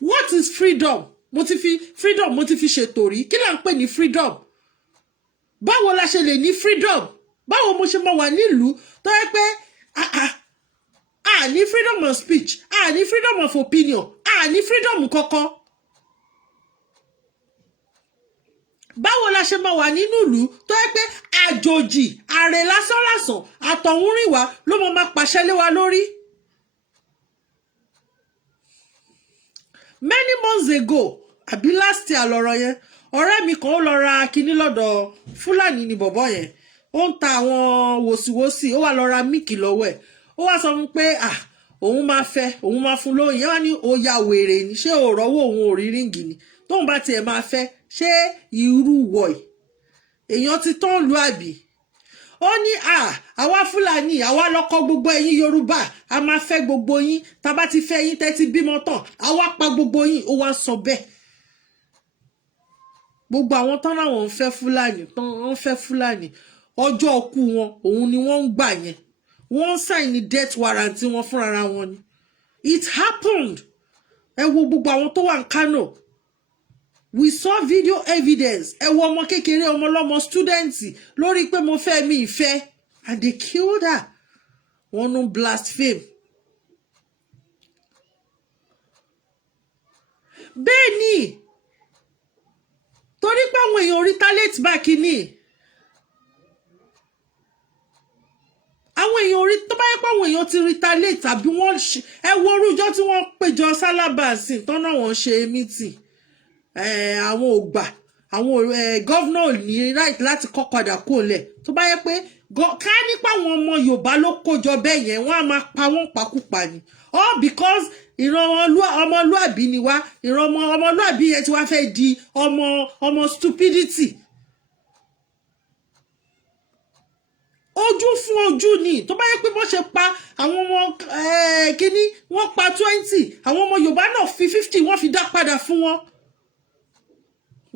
What is freedom? Mo ti fi ṣètò rí. Kí là ń pè ní freedom? Báwo la ṣe lè ní freedom? Báwo mo ṣe máa wà nílùú tó yẹ pé ní freedom of speech, ní freedom of opinion, ní freedom kankan? Báwo la ṣe máa wà nínú ìlú tó yẹ pé àjòjì, àrè lásánlásán, àtọ̀húnrìnwá ló máa pàṣẹ lé wa lórí? Many months ago, àbí last year lọ́rọ̀ yẹn, ọ̀rẹ́ mi kan ó lọ ra kinní lọ́dọ̀ Fúlàní ni bọ̀bọ́ yẹn. Ó ń ta àwọn wòsíwòsí, ó wá lọ ra míìkì lọ́wọ́ ẹ̀. Ó wá sọ fún pé òun máa fún lóyún. Yẹn wá ní ó ya wèrè ni, ṣé ò rọ́wọ́ òun ò rí ríǹgì ni? Tóun bá tiẹ̀ máa fẹ́, ṣé irú wọ̀ì èèyàn ti tán lu àbí? Ó ní àwa Fúlàní, àwa lọ́kọ gbogbo ẹ̀yin Yorùbá, a máa fẹ́ gbogbo yín, tá bá ti fẹ́ yín tẹ́tí bímọ tán, àwa pa gbogbo yín. Ó wá sọ bẹ́ẹ̀. Gbogbo àwọn tán láwọn ń fẹ́ Fúlàní, ọjọ́ ọkú wọn òun ni wọ́n ń gbà yẹn. Wọ́n sign ní death warrant wọn fúnra wọn ni. It happened. Ẹ wo gbogbo àwọn tó wà ní Kano. We saw video evidence. Ẹ wo ọmọ kékeré, ọmọ lọ́mọ student lórí pé mo fẹ́ mi ìfẹ́, and they killed her. Wọ́n ń blaspheme. Bẹ́ẹ̀ ni, torí pé àwọn èèyàn retaliate back ni. Àwọn èèyàn tó bá yẹ pé àwọn èèyàn ti retaliate tàbí wọ́n ẹ wo orújọ́ tí wọ́n péjọ sálábàásì tán náà wọ́n ṣe meeting. àwọn ògbà àwọn gọ́vnà ò ní right láti kọ́ padà kó lẹ̀ tó bá yẹ pé ká nípa àwọn ọmọ Yorùbá ló kójọ bẹ́ẹ̀ yẹn wọ́n á máa pa wọ́n pakúpa ni all because ìran ọmọlúàbí ni wá ìran ọmọlúàbí yẹn tí wá fẹ́ di ọmọ stupidity ojú fún ojú ni tó bá yẹ pé bó ṣe pa àwọn ọmọ kínní wọ́n pa 20 àwọn ọmọ Yorùbá náà fi 50 wọ́n fi dá padà fún wọn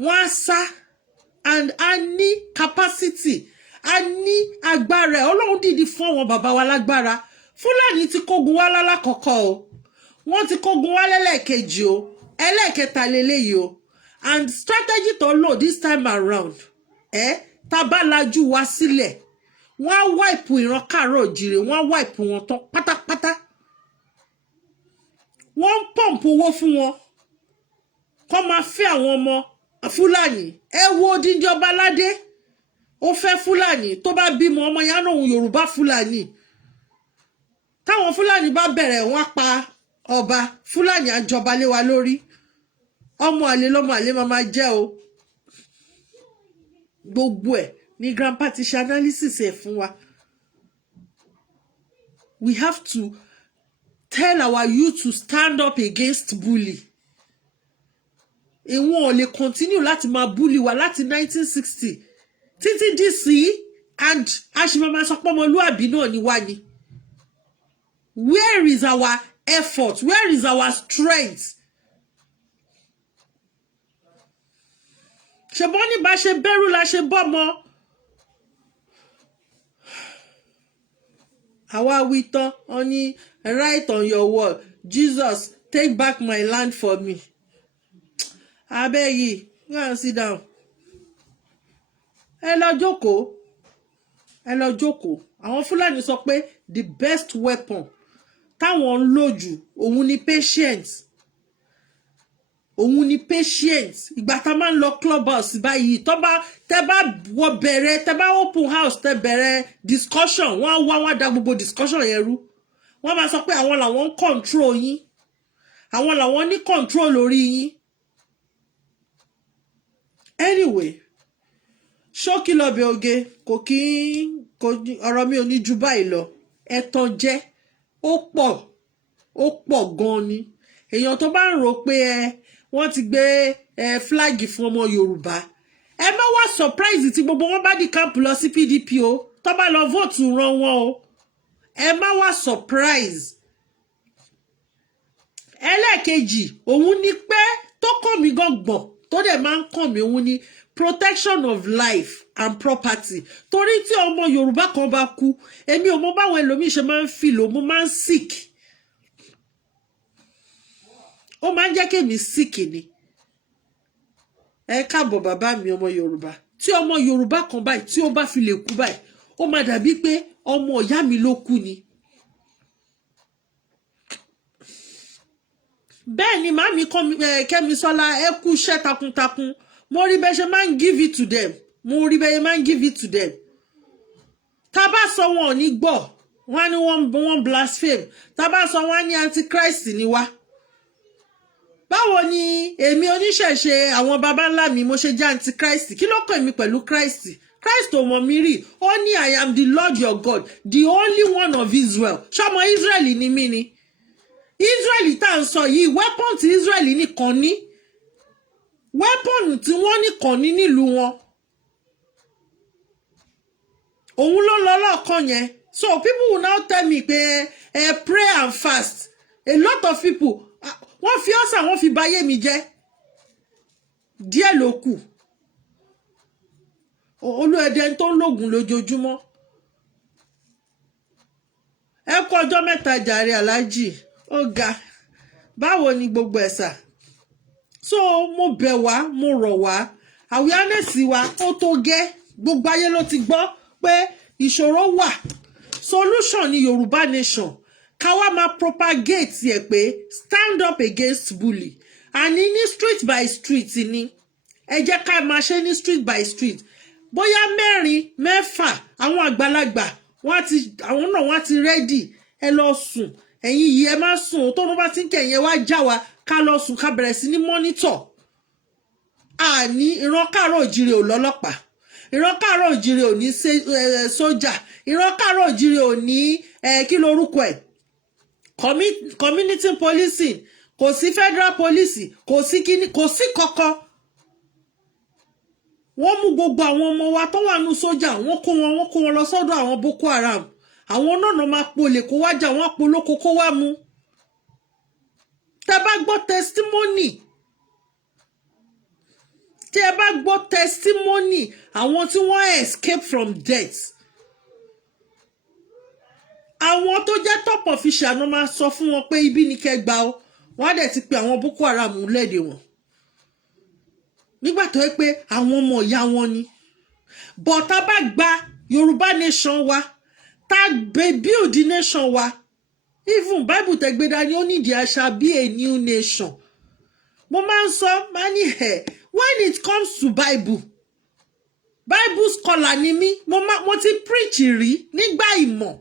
wọ́n á sá and a ní capacity a ní agbára Ọlọ́run dìdí fún àwọn bàbá wa lágbára Fúlàní ti kógun wá lálákọ̀ọ́kọ́ o wọ́n ti kógun wá lẹ́lẹ́kejì o ẹlẹ́kẹta lélẹ́yìí o and strategy tó lò this time around tábàlájú wá sílẹ̀ wọ́n á wáìpù ìran káàárọ̀ òjìrè wọ́n á wáìpù wọn tán pátápátá wọ́n ń pọ̀mpù owó fún wọn kó máa fẹ́ àwọn ọmọ Fúlàní wo odindi ọba aládé ó fẹ́ Fúlàní tó bá bímọ ọmọ yẹn náà òun Yorùbá Fúlàní táwọn Fúlàní bá bẹ̀rẹ̀ wọ́n pa ọba Fúlàní àjọba lé wa lórí ọmọ àlè lọ́mọ àlè máa jẹ́ o gbogbo ẹ̀ ni grandpa ti ṣe analysis ẹ̀ fún wa we have to tell our youth to stand up against bully ìwọ̀n ò lè continue láti máa bully wa láti 1960 títí dì sí and aṣèmọ́mọ́ sọ pé ọmọlúàbí náà ni wá ni where is our effort where is our strength ṣebọn ní bá ṣe bẹ̀rù la ṣe bọ́mọ àwa wí tán wọ́n ní write on your wall Jesus take back my land for me abeg you go and sit down ẹ lọ jókòó àwọn Fúlàní sọ pé the best weapon táwọn ń lò jù òun ni patience ìgbà tá máa ń lọ club house báyìí tẹ́ bá wọ bẹ̀rẹ̀ tẹ́ bá open house tẹ́ bẹ̀rẹ̀ discussion wọ́n dá gbogbo discussion yẹn rú wọ́n máa sọ pé àwọn làwọn ń control yín àwọn làwọn ní control lórí yín anyway ṣókí lọ́bẹ̀ oge kò ọ̀rọ̀ mi ò ní ju báyìí lọ ẹ̀tàn jẹ́ ó pọ̀ gan ni èèyàn tó bá ń rò pé wọ́n ti gbé flag fún ọmọ Yorùbá ẹ má wá surprise tí gbogbo wọn bá di camp lọ sí PDP o tó bá lọ vote ran wọn o ẹ má wá surprise ẹlẹ́ẹ̀kejì òun ni pé tó kàn mí gọ̀gbọ̀n tó dẹ̀ máa ń kàn mí òun ni protection of life and property torí tí ọmọ Yorùbá kan bá kú èmi ò mọ báwọn ẹlòmíì ṣe máa ń feel mo máa ń sick ó máa ń jẹ́ kí èmi sick ni ẹ káàbọ̀ bàbá mi ọmọ Yorùbá tí ọmọ Yorùbá kan báyìí tí ó bá fi lè kú báyìí ó máa dàbí pé ọmọ ìyá mi ló kú ni bẹ́ẹ̀ ni màmí Kẹ́misọ́lá ẹ kú iṣẹ́ takuntakun mo rí bẹ́ẹ̀ ṣe máa ń give it to them tá bá sọ wọn ò ní gbọ́ wọ́n ní wọ́n blaspheme tá bá sọ wọ́n ní antichrist ni wá báwo ni èmi oníṣẹ̀ṣe àwọn baba ńlá mi mo ṣe jẹ́ antichrist kí ló kàn mí pẹ̀lú Christ ò mọ̀ mí rí ó ní I am the Lord your God the only one of Israel ṣọmọ Israel ni mí ni Israel tá à ń sọ yìí weapon tí Israel nìkan ní weapon tí wọ́n nìkan ní nílùú wọn òun ló lọ lọ́ọ̀kan yẹn so people will now tell me pé pray and fast a lot of people wọ́n fi ọ̀sà wọ́n fi bayé mi jẹ́ díẹ̀ ló kù olú ẹ̀dẹ̀ tó ń lògùn lójoojúmọ́ ẹ kú ọjọ́ mẹ́ta jàre aláàjì ó ga báwo ni gbogbo ẹ̀sà so mo bẹ̀ wá mo rọ̀ wá awareness wa ó tó gẹ́ gbogbo ayé ló ti gbọ́ pé ìṣòro wà solution ni Yorùbá nation ká wá máa propagate yẹ pé stand up against bully àní ní street by street ni ẹ jẹ́ ká máa ṣe ní street by street bóyá 4 mẹ́fà àwọn àgbàlagbà àwọn náà wọ́n ti ready ẹ lọ sùn ẹ̀yin yìí ẹ má sùn tó ló bá ti ń kẹ̀yìn wá já wa ká lọ sùn ká bẹ̀rẹ̀ sí ní monitor àní ìran káàárọ̀ òjìrè ò lọ́lọ́pàá, ìran káàárọ̀ òjìrè ò ní sójà, ìran káàárọ̀ òjìrè ò ní kí lorúkọ ẹ̀ community policing, kò sí federal police, kò sí kíní, kò sí kankan. Wọ́n mú gbogbo àwọn ọmọ wa tó wà nù sójà, wọ́n kó wọn lọ sọ́dọ̀ àwọn Boko Haram. Àwọn náà máa polè kó wá jà, wọ́n polóko kó wá mú. Tẹ́ bá gbọ́ testimony, tẹ́ bá gbọ́ testimony àwọn tí wọ́n escape from death. Àwọn tó jẹ́ top official náà máa sọ fún wọn pé ibi ni kẹ́ gbà ó. Wọ́n á dẹ̀ ti pe àwọn Boko Haram lẹ́dẹ̀ wọn. Nígbà tó yẹ pé àwọn ọmọ ìyá wọn ni. But tá bá gba Yorùbá nation wa, tá build nation wa, even Bible tẹ̀gbẹ́dá ni ó nídìí àṣà bí a new nation. Mo máa ń sọ máa ní when it comes to Bible scholar ni mí, mo ti preach rí nígbà ìmọ̀.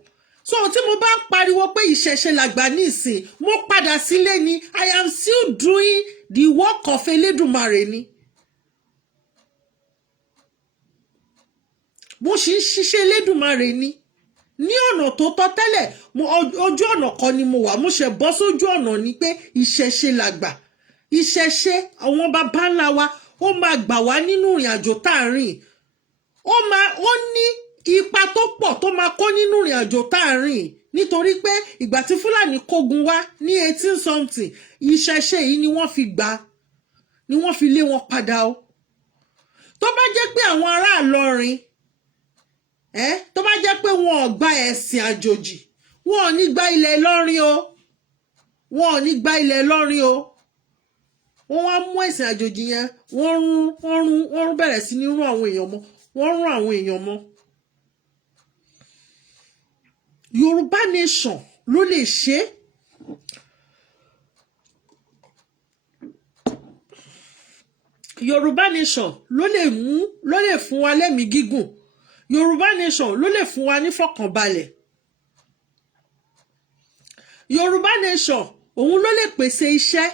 So tí mo bá pariwo pé ìṣẹ̀ṣe làgbà ní ìsìn, mo padà sílé ni. I am still doing the work of Elédùmarè ni. Mo sì ń ṣiṣẹ́ Elédùmarè ni. Ní ọ̀nà tó tọ́ tẹ́lẹ̀, ojú ọ̀nà kan ni mo wà, mo ṣe bọ́ sójú ọ̀nà ni pé ìṣẹ̀ṣe làgbà. Ìṣẹ̀ṣe àwọn baba ńlá wa, ó máa gbà wá nínú ìrìn àjò tá à ń rìn. Ó ní ipa tó pọ̀ tó máa kó nínú ìrìn àjò tá à ń rìn. Nítorí pé ìgbà tí Fúlàní kógun wá ní 18 something, ìṣẹ̀ṣe yìí ni wọ́n fi gbà, ni wọ́n fi lé wọn padà o. Tó bá jẹ́ pé àwọn ará Ìlọrin, tó bá jẹ́ pé wọn ò gba ẹ̀sìn àjòjì, wọn ò ní gba ilẹ̀ Ìlọrin o, wọn ò ní gba ilẹ̀ Ìlọrin o. Wọ́n wá mú ẹ̀sìn àjòjì yẹn, wọ́n bẹ̀rẹ̀ sí ní rún àwọn èèyàn mọ́, wọ́n rún àwọn èèyàn mọ́. Yorùbá nation ló lè ṣe. Yorùbá nation ló lè fún wa lẹ́mìí gígùn. Yorùbá nation ló lè fún wa ní fọkànbalẹ̀. Yorùbá nation òun ló lè pèsè iṣẹ́.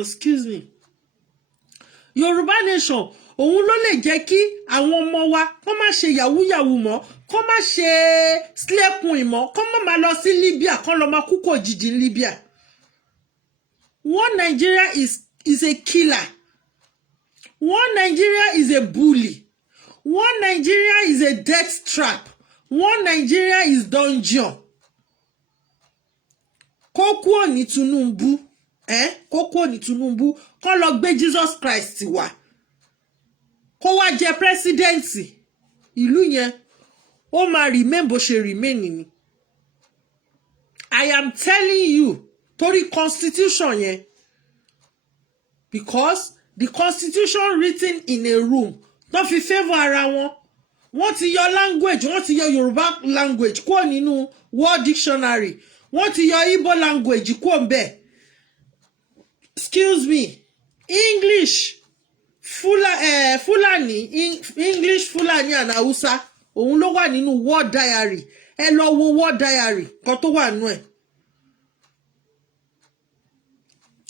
Excuse me. Yorùbá nation òun ló lè jẹ́ kí àwọn ọmọ wa kó má ṣe yahoo mọ́, kó má ṣe slẹ́kùn ìmọ̀, kó má máa lọ sí Libya, kó lọ máa kú kò jìjì Libya. One Nigeria is a killer. One Nigeria is a bully. One Nigeria is a death trap. One Nigeria is dungeon. Kó kúrò ní Tinubu, kó kúrò ní Tinubu, kó lọ gbé Jesus Christ wá. Kó wá jẹ presidency. Ìlú yẹn ó máa remain bó ṣe remain ni. I am telling you, torí constitution yẹn. Because the constitution written in a room tó fi favour ara wọn. Wọ́n ti yọ language, wọ́n ti yọ Yorùbá language kúrò nínú Word Dictionary. Wọ́n ti yọ Igbo language kúrò ńbẹ̀. Excuse me. English, Fulani, English, Fulani and Hausa. Òun ló wà nínú Word Diary. Ẹ lọ wo Word Diary kan tó wà nínú ẹ̀.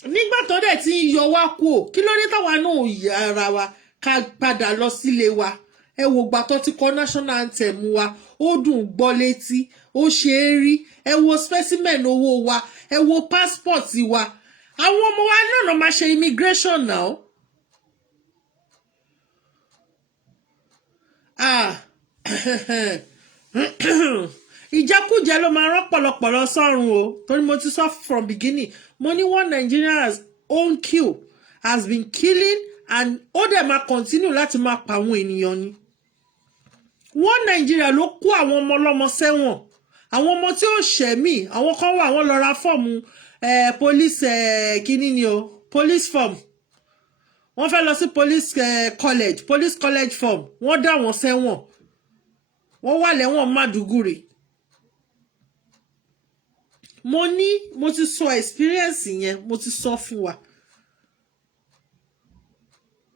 Nígbà tó dẹ̀ ti ń yọ wá kúò, kí ló dé táwa náà yà ara wa ká padà lọ sílé wa? Ẹ wo gbà tó ti kọ national anthem wa, ó dùn gbọ́ létí, ó ṣe é rí. Ẹ wo specimen owó wa, ẹ wo passport wa. Àwọn ọmọ wa náà máa ṣe immigration now. Ìjẹkújẹ ló máa rán pọ̀lọpọ̀lọ sọ́run o. Torí mo ti sọ from beginning, mo ní one Nigeria has own kill, has been killing, and ó dẹ̀ máa continue láti máa pa àwọn ènìyàn ni. One Nigeria ló kó àwọn ọmọ ọlọ́mọ sẹ́wọ̀n. Àwọn ọmọ tí ó ṣẹ̀mí, àwọn kan wà wọ́n lọ ra fọ́ọ̀mù police kíní ni o, police form. Wọ́n fẹ́ lọ sí police college form. Wọ́n dá wọn sẹ́wọ̀n. Wọ́n wà lẹ́wọ̀n Mádùgùrì. Mo ti sọ experience yẹn, mo ti sọ fún wa.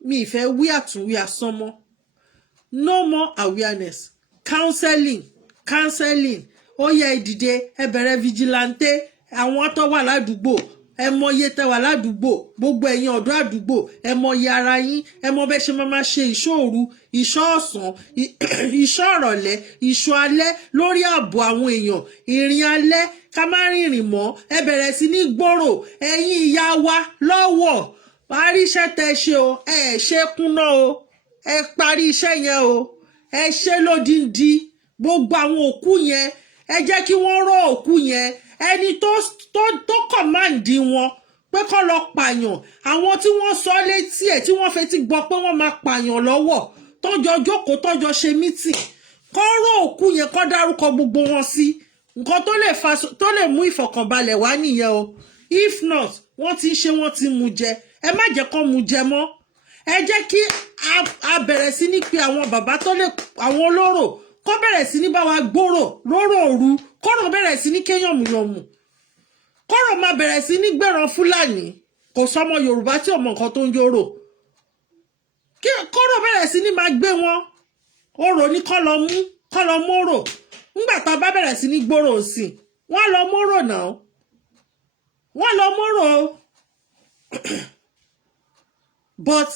Mi ìfẹ́ wí àtúnwí asán mọ́. No more awareness. Counseling. Ó yẹ ìdìde, ẹ bẹ̀rẹ̀ vigilante. Àwọn tó wà ládùúgbò, ẹ mọye tẹwà ládùúgbò gbogbo ẹ̀yin ọ̀dọ́ àdúgbò ẹ mọye ara yín ẹ mọ bẹ́ ṣe máa ṣe ìṣòru ìṣọ́ ọ̀sán ìṣọ́ ọ̀rọ̀lẹ́ ìṣọ́ alẹ́ lórí ààbò àwọn èèyàn ìrìn alẹ́ ká má rìnrìn mọ́ ẹ bẹ̀rẹ̀ sí ní gbòòrò ẹ̀yin ìyá wa lọ́wọ́ parí iṣẹ́ tẹ ṣe o ẹ ṣe kúnná o ẹ parí iṣẹ́ yẹn o ẹ ṣe lódìndí gbogbo àwọn òkú yẹn ẹ jẹ́ kí wọ́n rọ́ òkú yẹn ẹni tó kọ̀máǹdì wọn pé kó lọ pààyàn àwọn tí wọ́n sọ létí ẹ̀ tí wọ́n fetí gbọ́ pé wọ́n máa pààyàn lọ́wọ́ tọ́jọ́ jókòó tọ́jọ́ ṣe mítì kó rọ́ òkú yẹn kó dárúkọ gbogbo wọn sí nǹkan tó lè mú ìfọ̀kànbalẹ̀ wá nìyẹn o if not wọ́n ti ń ṣe wọ́n ti mú jẹ ẹ má jẹ́ kó mú jẹ mọ́ ẹ jẹ́ kí a bẹ̀rẹ̀ sí ní pe àwọn bàbá tó lè àwọn olóró kó bẹ̀rẹ̀ sí ní bá wa gbòòrò róró òru kọ́rọ̀ bẹ̀rẹ̀ sí ní kéyànmùyànmù kọ́rọ̀ máa bẹ̀rẹ̀ sí ní gbẹ̀ràn fúlàní kò sọmọ yorùbá tí ò mọ nǹkan tó ń yóró kọ́rọ̀ bẹ̀rẹ̀ sí ní máa gbé wọn orò ní kọ́ lọ mórò nígbà tá a bá bẹ̀rẹ̀ sí ní gbòòrò sí wọ́n lọ mórò náà wọ́n lọ mórò but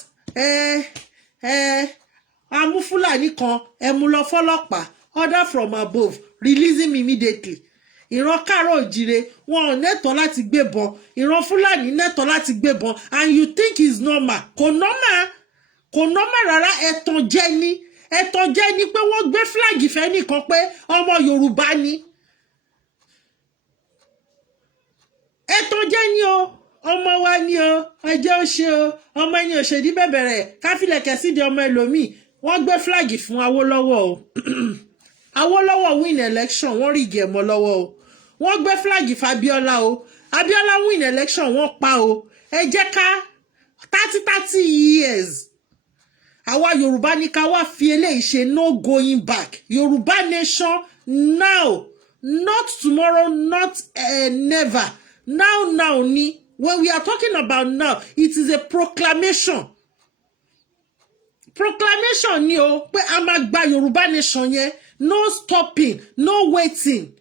amú fúlàní kan ẹ mú lọ fọ́lọ́pàá order from above release him immediately ìran káàárọ̀ òjìrè wọn ò nẹ́tọ̀ọ́ láti gbébọn ìran fúlàní nẹ́tọ̀ọ́ láti gbébọn and you think it's normal kò normal rárá ẹ̀tàn jẹ́ ni pé wọ́n gbé flag fẹ́ nìkan pé ọmọ yorùbá ni ẹ̀tàn jẹ́ ni o ọmọ wa ni o ọjọ́ ó ṣe o ọmọ ẹni òṣèdí bẹ̀bẹ̀rẹ̀ káfílẹ̀kẹ̀ sídi ọmọ ẹlòmíì wọ́n gbé flag fún Awólọ́wọ̀ o Awólọ́wọ̀ win election wọ́n rí ìgẹ̀mọ́ lọ́wọ́ o wọ́n gbé flag fún Abíọ́lá o Abíọ́lá win election wọ́n pa o ẹ jẹ́ ká 30 years àwa Yorùbá ní ká wá fi eléyìí ṣe no going back Yorùbá nation now not tomorrow not never now ni when we are talking about now it is a proclamation ni o pé a máa gba Yorùbá nation yẹn no stopping no waiting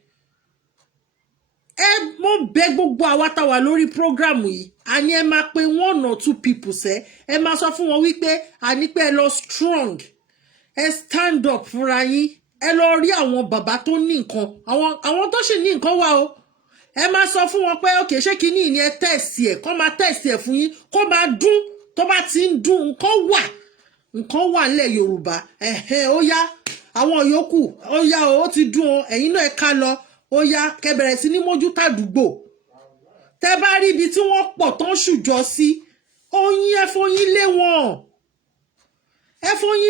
ẹ mo bẹ̀ gbogbo àwa tá wà lórí program yìí àní ẹ máa pe 1 or 2 people ẹ máa sọ fún wọn wípé àní pé ẹ lọ strong ẹ stand up fúnra yín ẹ lọ rí àwọn bàbá tó ní nǹkan àwọn tó sì ní nǹkan wà o ẹ máa sọ fún wọn pé okay ṣé kíní ni ẹ test ẹ kó máa test ẹ fún yín kó máa dún tó bá ti ń dún nǹkan wà nílẹ̀ Yorùbá ó yá àwọn yòókù ó yá ó ti dún o ẹ̀yin náà ẹ ká lọ ó yá kẹ́ bẹ̀rẹ̀ sí ní mójú tàdúgbò tẹ́ bá rí ibi tí wọ́n pọ̀ tó ń ṣùjọ sí oyin ẹ fọyín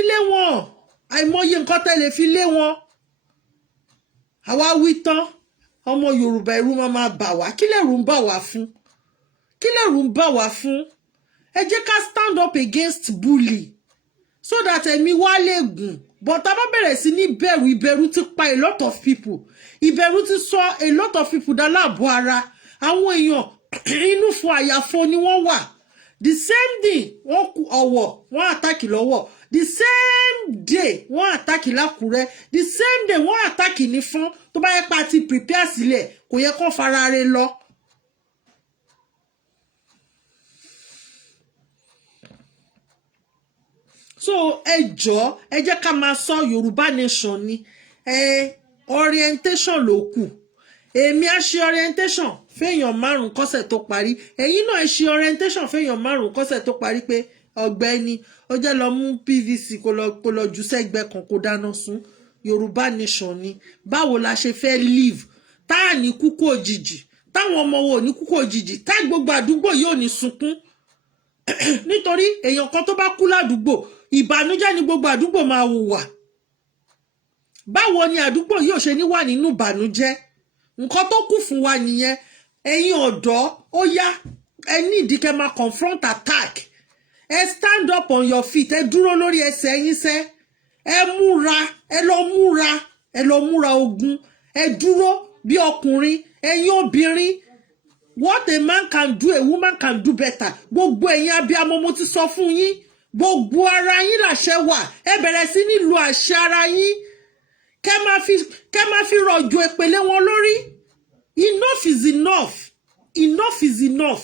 lé wọn àìmọye nǹkan tẹ́ lè fi lé wọn àwa wí tán ọmọ Yorùbá ẹ̀rù máa bà wá kí lẹ̀rù ń bà wá fún ẹ jẹ́ ká stand up against bully so that ẹ̀mí wa lè gùn but tá bá bẹ̀rẹ̀ sí ní ìbẹ̀rù ti pa a lot of people ìbẹ̀rù ti sọ a lot of people dá láàbò ara àwọn èèyàn inú fún àyàfo ni wọ́n wà the same day wọ́n kú ọ̀wọ̀ wọ́n àtàkì lọ́wọ́ the same day wọ́n àtàkì lákùrẹ́ the same day wọ́n àtàkì ní fún tó bá yẹ pa ti prepare sílẹ̀ kò yẹ kó fara re lọ. so ẹ jọ̀ọ́ ẹ jẹ́ ká máa sọ Yorùbá nation ni orientation ló kù èmi á ṣe orientation fẹ́yàn 5 kọ́sẹ̀ tó parí ẹ̀yin náà ẹ ṣe orientation fẹ́yàn 5 kọ́sẹ̀ tó parí pé ọ̀gbẹ́ni ó jẹ́ lọ mú PVC kó lọ jù sẹ́gbẹ́ kan kó dáná sun Yorùbá nation ni báwo la ṣe fẹ́ live tá à ní kúkú òjijì táwọn ọmọ wo ní kúkú òjijì tá gbogbo àdúgbò yóò ní sunkún nítorí èèyàn kan tó bá kú ládùúgbò ìbànújẹ́ ni gbogbo àdúgbò máa hùwà báwo ni àdúgbò yóò ṣe ní wà nínú ìbànújẹ́ nǹkan tó kù fún wa nìyẹn ẹ̀yin ọ̀dọ́ ó yá ẹ ní ìdí kẹ́ máa confront attack ẹ stand up on your feet ẹ dúró lórí ẹsẹ̀ yín sẹ́ ẹ lọ múra ogun ẹ dúró bí ọkùnrin ẹ̀yin obìnrin what a man can do a woman can do better gbogbo ẹ̀yin abiyamọ mo ti sọ fún yín gbogbo ara yín làṣẹ wà ẹ bẹ̀rẹ̀ sí ní lu àṣẹ ara yín kẹ́ máa fi rọ̀jò èpèlé wọn lórí enough is enough enough is enough.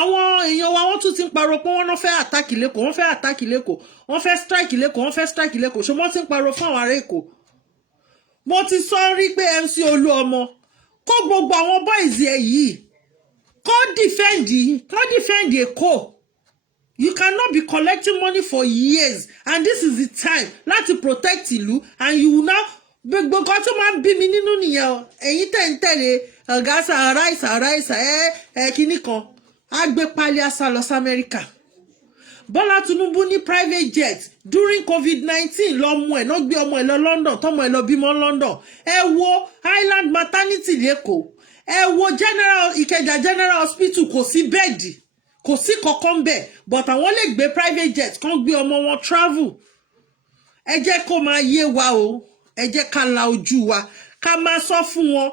Àwọn èèyàn wa wọ́n tún ti ń parọ́ pé wọ́n fẹ́ àtàkì lẹ́kọ̀ọ́, wọ́n fẹ́ àtàkì lẹ́kọ̀ọ́, wọ́n fẹ́ strike lẹ́kọ̀ọ́, wọ́n fẹ́ strike lẹ́kọ̀ọ́, ṣé wọ́n ti ń parọ́ fún àwọn ará Èkó. Mo ti sọ rí pé MC Olúọmọ kó gbogbo àwọn boys ẹ̀ yìí kó defend Èkó. You cannot be collecting money for years and this is the time láti protect ìlú and you will now gbogbo kan tó máa ń bí mi nínú nìyẹn o. Ẹ̀yin tẹ̀ ń tẹ̀lé ọ̀gá sàráìsà kíní kan á gbé pálí àṣà lọ sí Amẹ́ríkà. Bọ́lá Tinubu ní private jet during COVID-19 lọ́mọ ẹ̀ náà gbé ọmọ ẹ̀ lọ London tọ́mọ ẹ̀ lọ bímọ London. Ẹ wo Island maternity lẹ́kọ̀ọ́, ẹ wo Ìkẹjà General Hospital kò sí bẹ́ẹ̀dì, kò sí kankan bẹ́ẹ̀ but àwọn lè gbé private jet kan gbé ọmọ wọn travel. Ẹ jẹ́ kó máa yé wa o, ẹ jẹ́ ká la ojú wa ká máa sọ fún wọn.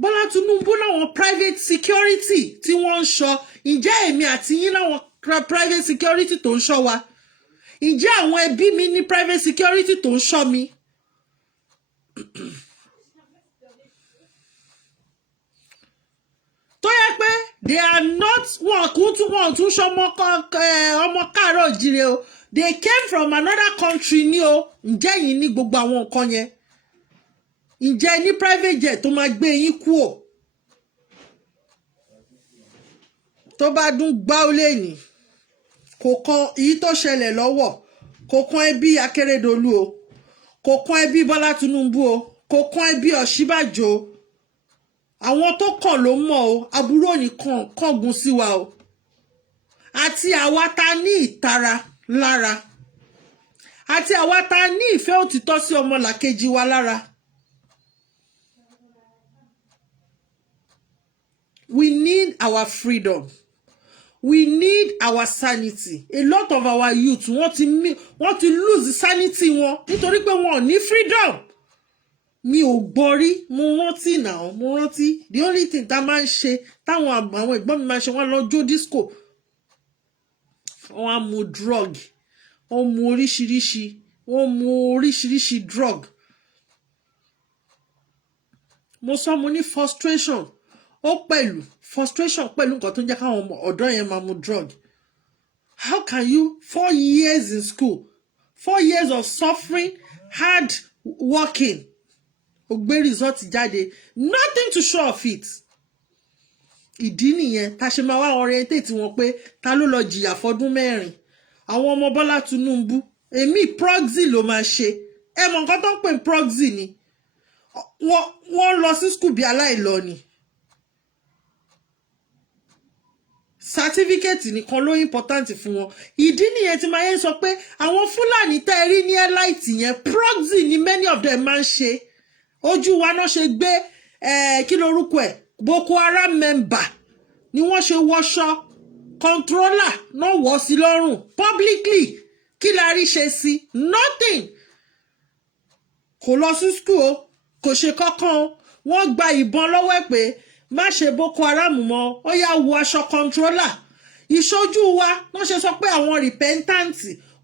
Bọ́lá Tinubu láwọn private security tí wọ́n ń ṣọ́, ǹjẹ́ èmi àti yín láwọn private security tó ń ṣọ́ wa? Ǹjẹ́ àwọn ẹbí mi ní private security tó ń ṣọ́ mi? Tó yẹ pé they are not wọ́n tún ṣọmọ ọmọ káàárọ̀ òjíire o, they came from another country ní o. Ǹjẹ́ yín ní gbogbo àwọn nǹkan yẹn? Ǹjẹ́ ní private jet tó máa gbé yín kú o? Tó bá dún gbá ó lè ní kò kan èyí tó ṣẹlẹ̀ lọ́wọ́, kò kan ẹbí Akérédolú o, kò kan ẹbí Bọ́lá Tinubu o, kò kan ẹbí Ọ̀ṣínbàjò o. Àwọn tó kàn ló mọ̀ o, aburú òní kángun sí wa o. Àti àwa ta ní ìtara lára, àti àwa ta ní ìfẹ́ òtítọ́ sí ọmọlàkejì wa lára. We need our freedom. We need our sanity. A lot of our youth want to lose sanity wọn nítorí pé wọn ò ní freedom. Mi ò gbọ́rí, mo rántí náà, mo rántí. The only thing tá máa ń ṣe, táwọn àwọn ẹ̀gbọ́n mi máa ń ṣe, wọ́n lọ jó disco. Wọ́n á mu drug. Wọ́n mu oríṣiríṣi drug. Mo sọ mo ní frustration. Frustration pẹ̀lú nǹkan tó ń jẹ́ káwọn ọ̀dọ́ yẹn máa mu drug. How can you 4 years in school, 4 years of suffering, hard working, ó gbé result jáde, nothing to show of it. Ìdí nìyẹn tá ṣe máa wá orientate wọn pé ta ló lọ jìyà fọdún 4. Àwọn ọmọ Bọ́lá Tinubu èmi proxy ló máa ṣe. Ẹ mọ̀ nǹkan tó ń pè proxy ni. Wọ́n lọ sí school bí aláìlọ ni. Certificate nìkan ló important fún wọn. Ìdí nìyẹn tí máa yẹn sọ pé àwọn Fúlàní tẹ́ rí ní elite yẹn proxy ni many of them máa ń ṣe. Ojú wa náà ṣe gbé kí lorúkọ ẹ̀ Boko Haram member ni wọ́n ṣe wọṣọ controller náà wọ̀ sí lọ́rùn publicly. Kí la rí ṣe sí? Nothing. Kò lọ sí school o, kò ṣe kankan o. Wọ́n gba ìbọn lọ́wọ́ ẹ̀ pé má ṣe Boko Haram mọ́, ó yá wọ aṣọ controller. Ìṣojú wa wọ́n ṣe sọ pé àwọn repentant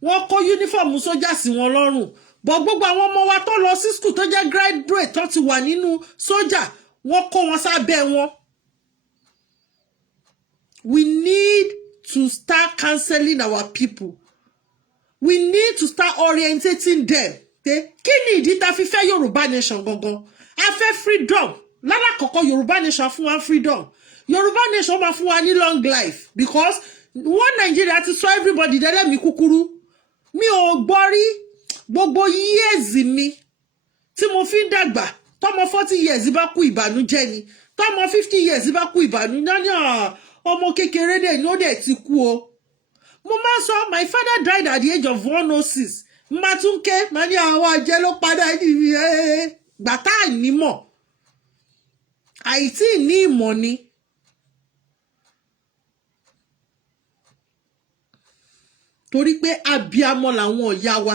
wọ́n kó uniform sójà sí wọn lọ́rùn. But gbogbo àwọn ọmọ wa tó lọ sí school tó jẹ́ graduate tó ti wà nínú sójà, wọ́n kó wọn sábẹ́ wọn. We need to start counseling our people. We need to start orientating them. Kí ni ìdí tá fi fẹ́ Yorùbá nation gangan? A fẹ́ freedom. Lálàkọ́kọ́ Yorùbá nation fún wa freedom. Yorùbá nation máa fún wa ní long life because one Nigeria ti sọ everybody dẹ́rẹ́ mi kúkúrú. Mi ò gbọ́ rí gbogbo years mi tí mo fi ń dàgbà. Tọ́mọ 40 years bá kú ìbànújẹ́ ni. Tọ́mọ 50 years bá kú ìbànújẹ́ ni. Ọmọ kékeré dẹ̀ ni ó dẹ̀ ti kú o. Mo máa sọ my father died at the age of 106. Màtúnkẹ́ màá ní àwọn àjẹ́ ló padà níbi gbàtà nímọ̀. Àìtí ní ìmọ̀ ni. Torí pé abiyamọ làwọn ìyá wa.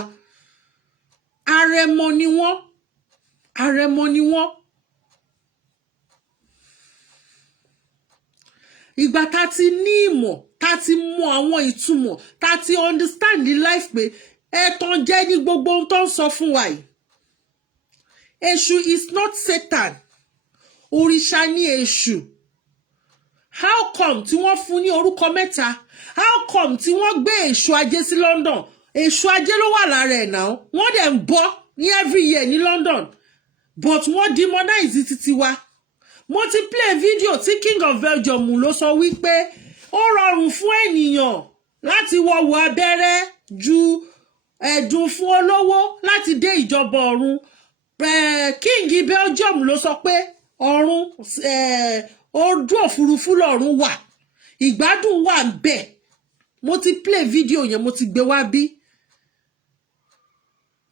Àrẹ̀mọ ni wọ́n. Àrẹ̀mọ ni wọ́n. Ìgbà tá ti ní ìmọ̀, tá ti mọ àwọn ìtumọ̀, tá ti understand the life pé ẹ̀tàn jẹ́ ní gbogbo ohun tó ń sọ fún wa yìí. Èṣù is not Satan. Òrìṣà ni èṣù. How come tí wọ́n fún ní orúkọ mẹ́ta? How come tí wọ́n gbé èṣù ajé sí London? Èṣù ajé ló wà lára ẹ̀ náà. Wọ́n dẹ̀ ń bọ́ ní every year ní London. But wọ́n demonize títí wa. Mo ti play video tí King of Belgium ló sọ wípé ó rọrùn fún ènìyàn láti wọ̀wọ̀ abẹ́rẹ́ ju ẹ̀dùn fún olówó láti dé ìjọba ọ̀run. King Belgium ló sọ pé ọ̀run ojú òfurufú lọ́run wà. Ìgbádùn wà ńbẹ̀. Mo ti play video yẹn, mo ti gbé wá bí.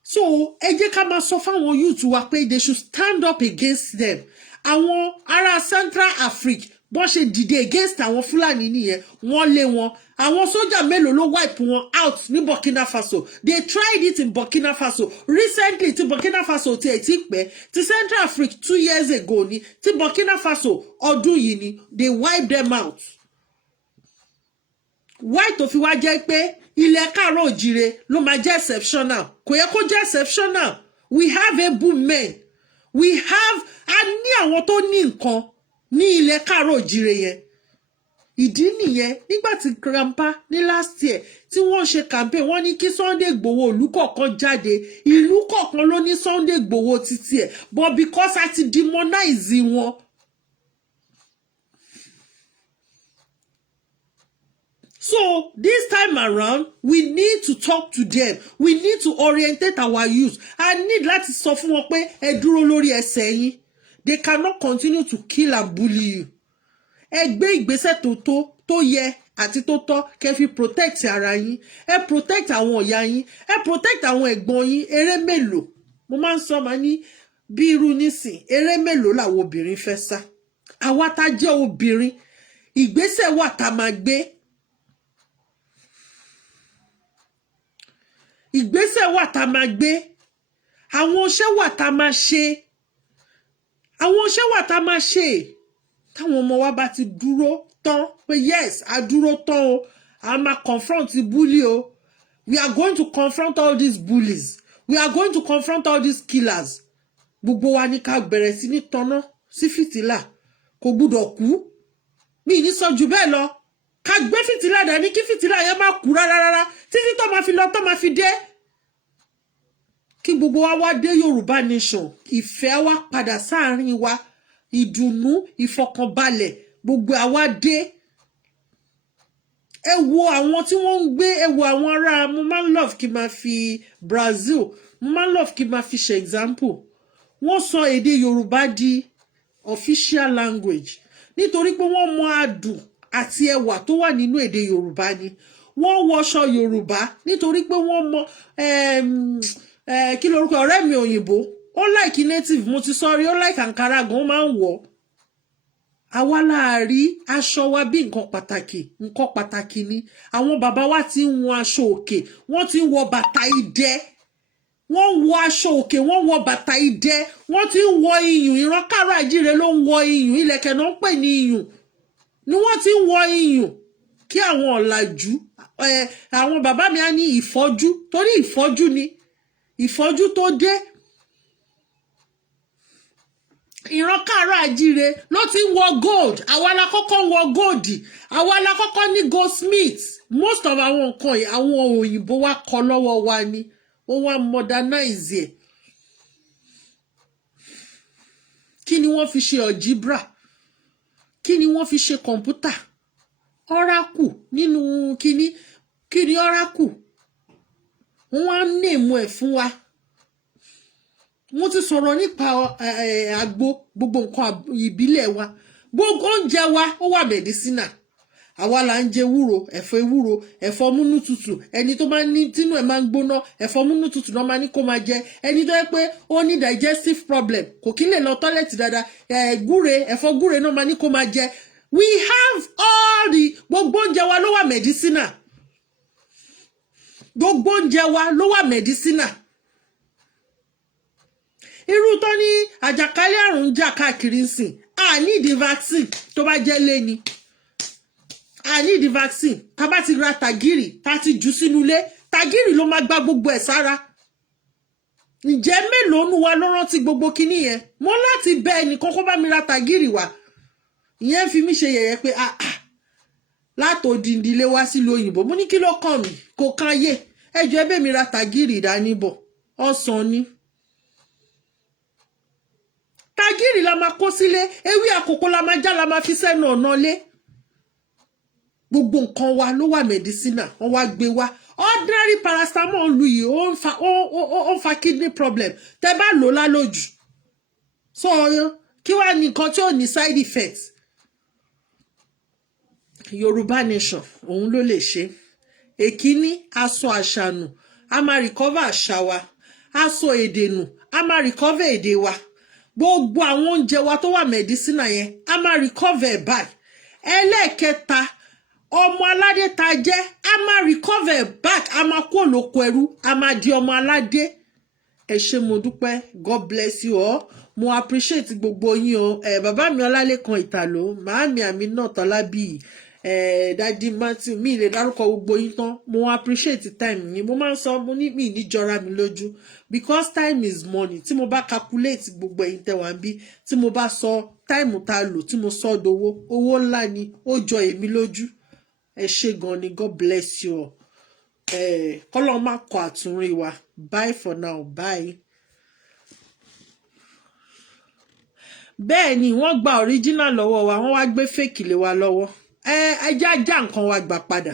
So ẹ jẹ́ ká máa sọ fáwọn youth wa pé they should stand up against them. Àwọn ará Central Africa bọ́n ṣe dìde against àwọn Fúlàní nìyẹn, wọ́n lé wọn. Àwọn sójà mélòó ló wipe wọn out ní Burkina Faso? They tried it in Burkina Faso. Recently tí Burkina Faso ti pẹ́, ti Central Africa 2 years ago ni, ti Burkina Faso ọdún yìí ni, they wiped them out. Why tó fi wá jẹ́ pé ilẹ̀ káàárọ̀ òjìrè ló máa jẹ́ exceptional? Kò yẹ kó jẹ́ exceptional. We have able men. We have a ní àwọn tó ní nǹkan ní ilẹ̀ káàárọ̀ òjìrè yẹn. Ìdí nìyẹn nígbà tí grandpa ní last year tí wọ́n ṣe campaign wọ́n ní kí Sunday Igboho ìlú kọ̀ọ̀kan jáde. Ìlú kọ̀ọ̀kan ló ní Sunday Igboho títí ẹ̀. But because a ti demonize wọn. So this time around, we need to talk to them. We need to orientate our youth. I need láti sọ fún wọn pé ẹ dúró lórí ẹsẹ̀ yín. They cannot continue to kill and bully you. Ẹ gbé ìgbésẹ̀ tó yẹ àti tó tọ́ kẹ́ fi protect ara yín. Ẹ protect àwọn ìyá yín. Ẹ protect àwọn ẹ̀gbọ́n yín. Eré mélòó? Mo máa ń sọ máa ní bí irú nísìn. Eré mélòó làwọn obìnrin fẹ́ sá? Àwa tá jẹ́ obìnrin, ìgbésẹ̀ wà tá máa gbé. Ìgbésẹ̀ wà tá máa gbé. Àwọn iṣẹ́ wà tá máa ṣe. Àwọn iṣẹ́ wà tá máa ṣe. Táwọn ọmọ wa bá ti dúró tán pé yes, a dúró tán o. A máa confront the bully o. We are going to confront all these bullies. We are going to confront all these killers. Gbogbo wa ní ká bẹ̀rẹ̀ sí ní tanná sí fìtílà. Kò gbúdọ̀ kú. Mi ní sọ jù bẹ́ẹ̀ lọ. Ká gbé fìtílà dání kí fìtílà yẹn má kú rárá títí tó máa fi lọ tó máa fi dé. Kí gbogbo wa wá dé Yorùbá nation, ìfẹ́ wa padà sáàrin wa, ìdùnnú, ìfọkànbalẹ̀, gbogbo àwa dé. Ẹ wo àwọn tí wọ́n ń gbé, ẹ wo àwọn ará, mo máa ń love kí máa fi Brazil, mo máa ń love kí máa fi ṣe example. Wọ́n sọ èdè Yorùbá di official language nítorí pé wọ́n mọ adùn àti ẹwà tó wà nínú èdè Yorùbá ni. Wọ́n wọṣọ Yorùbá nítorí pé wọ́n mọ kí lorúkọ ọ̀rẹ́ mi òyìnbó ó like native, mo ti sọrí, ó like Ankara gan, ó máa ń wọ̀. Àwa láàrí aṣọ wa bí nǹkan pàtàkì ni. Àwọn bàbá wa ti ń wọ aṣọ òkè, wọ́n ti ń wọ bàtà idẹ. Wọ́n wọ aṣọ òkè, wọ́n wọ bàtà idẹ, wọ́n ti ń wọ iyùn. Ìran káàárọ̀ oòjíire ló ń wọ iyùn, ìlẹ̀kẹ̀ náà ń pè ní iyùn. Ni wọ́n ti ń wọ iyùn kí àwọn ọ̀làjú àwọn bàbá mi á ní ìfọ́jú, torí ìfọ́jú ni. Ìfọ́jú tó dé. Ìran káàárọ̀ oòjíire ló ti ń wọ gold. Àwa la kọ́kọ́ wọ gold. Àwa la kọ́kọ́ ní goldsmith. Most of àwọn nǹkan yìí àwọn òyìnbó wa kọ́ lọ́wọ́ wa ni. Wọ́n wá modernize ẹ̀. Kí ni wọ́n fi ṣe algebra? Kí ni wọ́n fi ṣe kọ̀ǹpútà? Oracle nínú kí ni Oracle? Wọ́n á nèmú ẹ̀ fún wa. Mo ti sọ̀rọ̀ nípa àgbo, gbogbo nǹkan ìbílẹ̀ wa. Gbogbo oúnjẹ wa ó wà medicinal. Àwa là ń jẹ ewúro, ẹ̀fọ́ múnú tutù. Ẹni tó máa ní tínú ẹ̀ máa ń gbóná, ẹ̀fọ́ múnú tutù náà máa ní kó máa jẹ. Ẹni tó yẹ pé ó ní digestive problem, kò kí lè lọ tọ́lẹ̀tì dáadáa, ẹ̀fọ́ gúre náà máa ní kó máa jẹ. We have all the gbogbo oúnjẹ wa ló wà medicinal. Gbogbo oúnjẹ wa ló wà medicinal. Irú tó ní àjàkálẹ̀ àrùn jà káàkiri ńsìn, a need the vaccine tó bá jẹ́ lé ni. I need the vaccine. Tá bá ti ra tàgìrì, tá ti jù sínú ilé, tàgìrì ló máa gba gbogbo ẹ̀ sára. ǹjẹ́ mélòó nu wa ló rántí gbogbo kinní yẹn mo láti bẹ ẹnìkan kó bá mi ra tàgìrì wá ìyẹn fi mí ṣe yẹ̀yẹ́ pé látòdìndínlé wá sílùú òyìnbó mo ní kí ló kàn mí kò kan ayé ẹjọ́ ẹbẹ̀ mi ra tàgìrì dání bọ̀ ọ̀sán ni tàgìrì la máa kó sílé ewé àkókò la máa já la máa fi sẹ́nu ọ̀nà lé gbogbo nǹkan wa ló wà medicinal wọ́n wá gbé wá ordinary paracetamol lu yìí ó ń fa kidney problem tẹ́ bá lò lálòjù so kí wàá ní nǹkan tí ò ní side effects Yorùbá nation òun ló lè ṣe èkíní aṣọ àṣànù a máa recover àṣà wa aṣọ èdè nù a máa recover èdè wa gbogbo àwọn oúnjẹ wa tó wà medicinal yẹn a máa recover ẹ̀ báyìí ẹlẹ́ẹ̀kẹta ọmọ aládé ta jẹ́ a máa recover back a máa kó olóko ẹrú a máa di ọmọ aládé ẹ ṣé mo dúpẹ́ God bless you all mo appreciate gbogbo yín o bàbá mi Ọlálékan Ìtàló màámi àmì náà Tọ́lábí dadi Matthew mi lè dárúkọ gbogbo yín tán mo appreciate time yín mo máa ń sọ mo ní mi ní jọra mi lójú because time is money tí mo bá calculate gbogbo ẹ̀yin tẹ́ wà ń bí tí mo bá sọ time tá lò tí mo sọ dowó owó ńlá ni ó jọ èmi lójú ẹ ṣé gan ni God bless you all kọ́lọ́ má kọ àtúnrí wa bye for now bye. bẹ́ẹ̀ ni wọ́n gba original lọ́wọ́ wa wọ́n wá gbé fake lé wa lọ́wọ́ ẹjá já nǹkan wa gbà padà.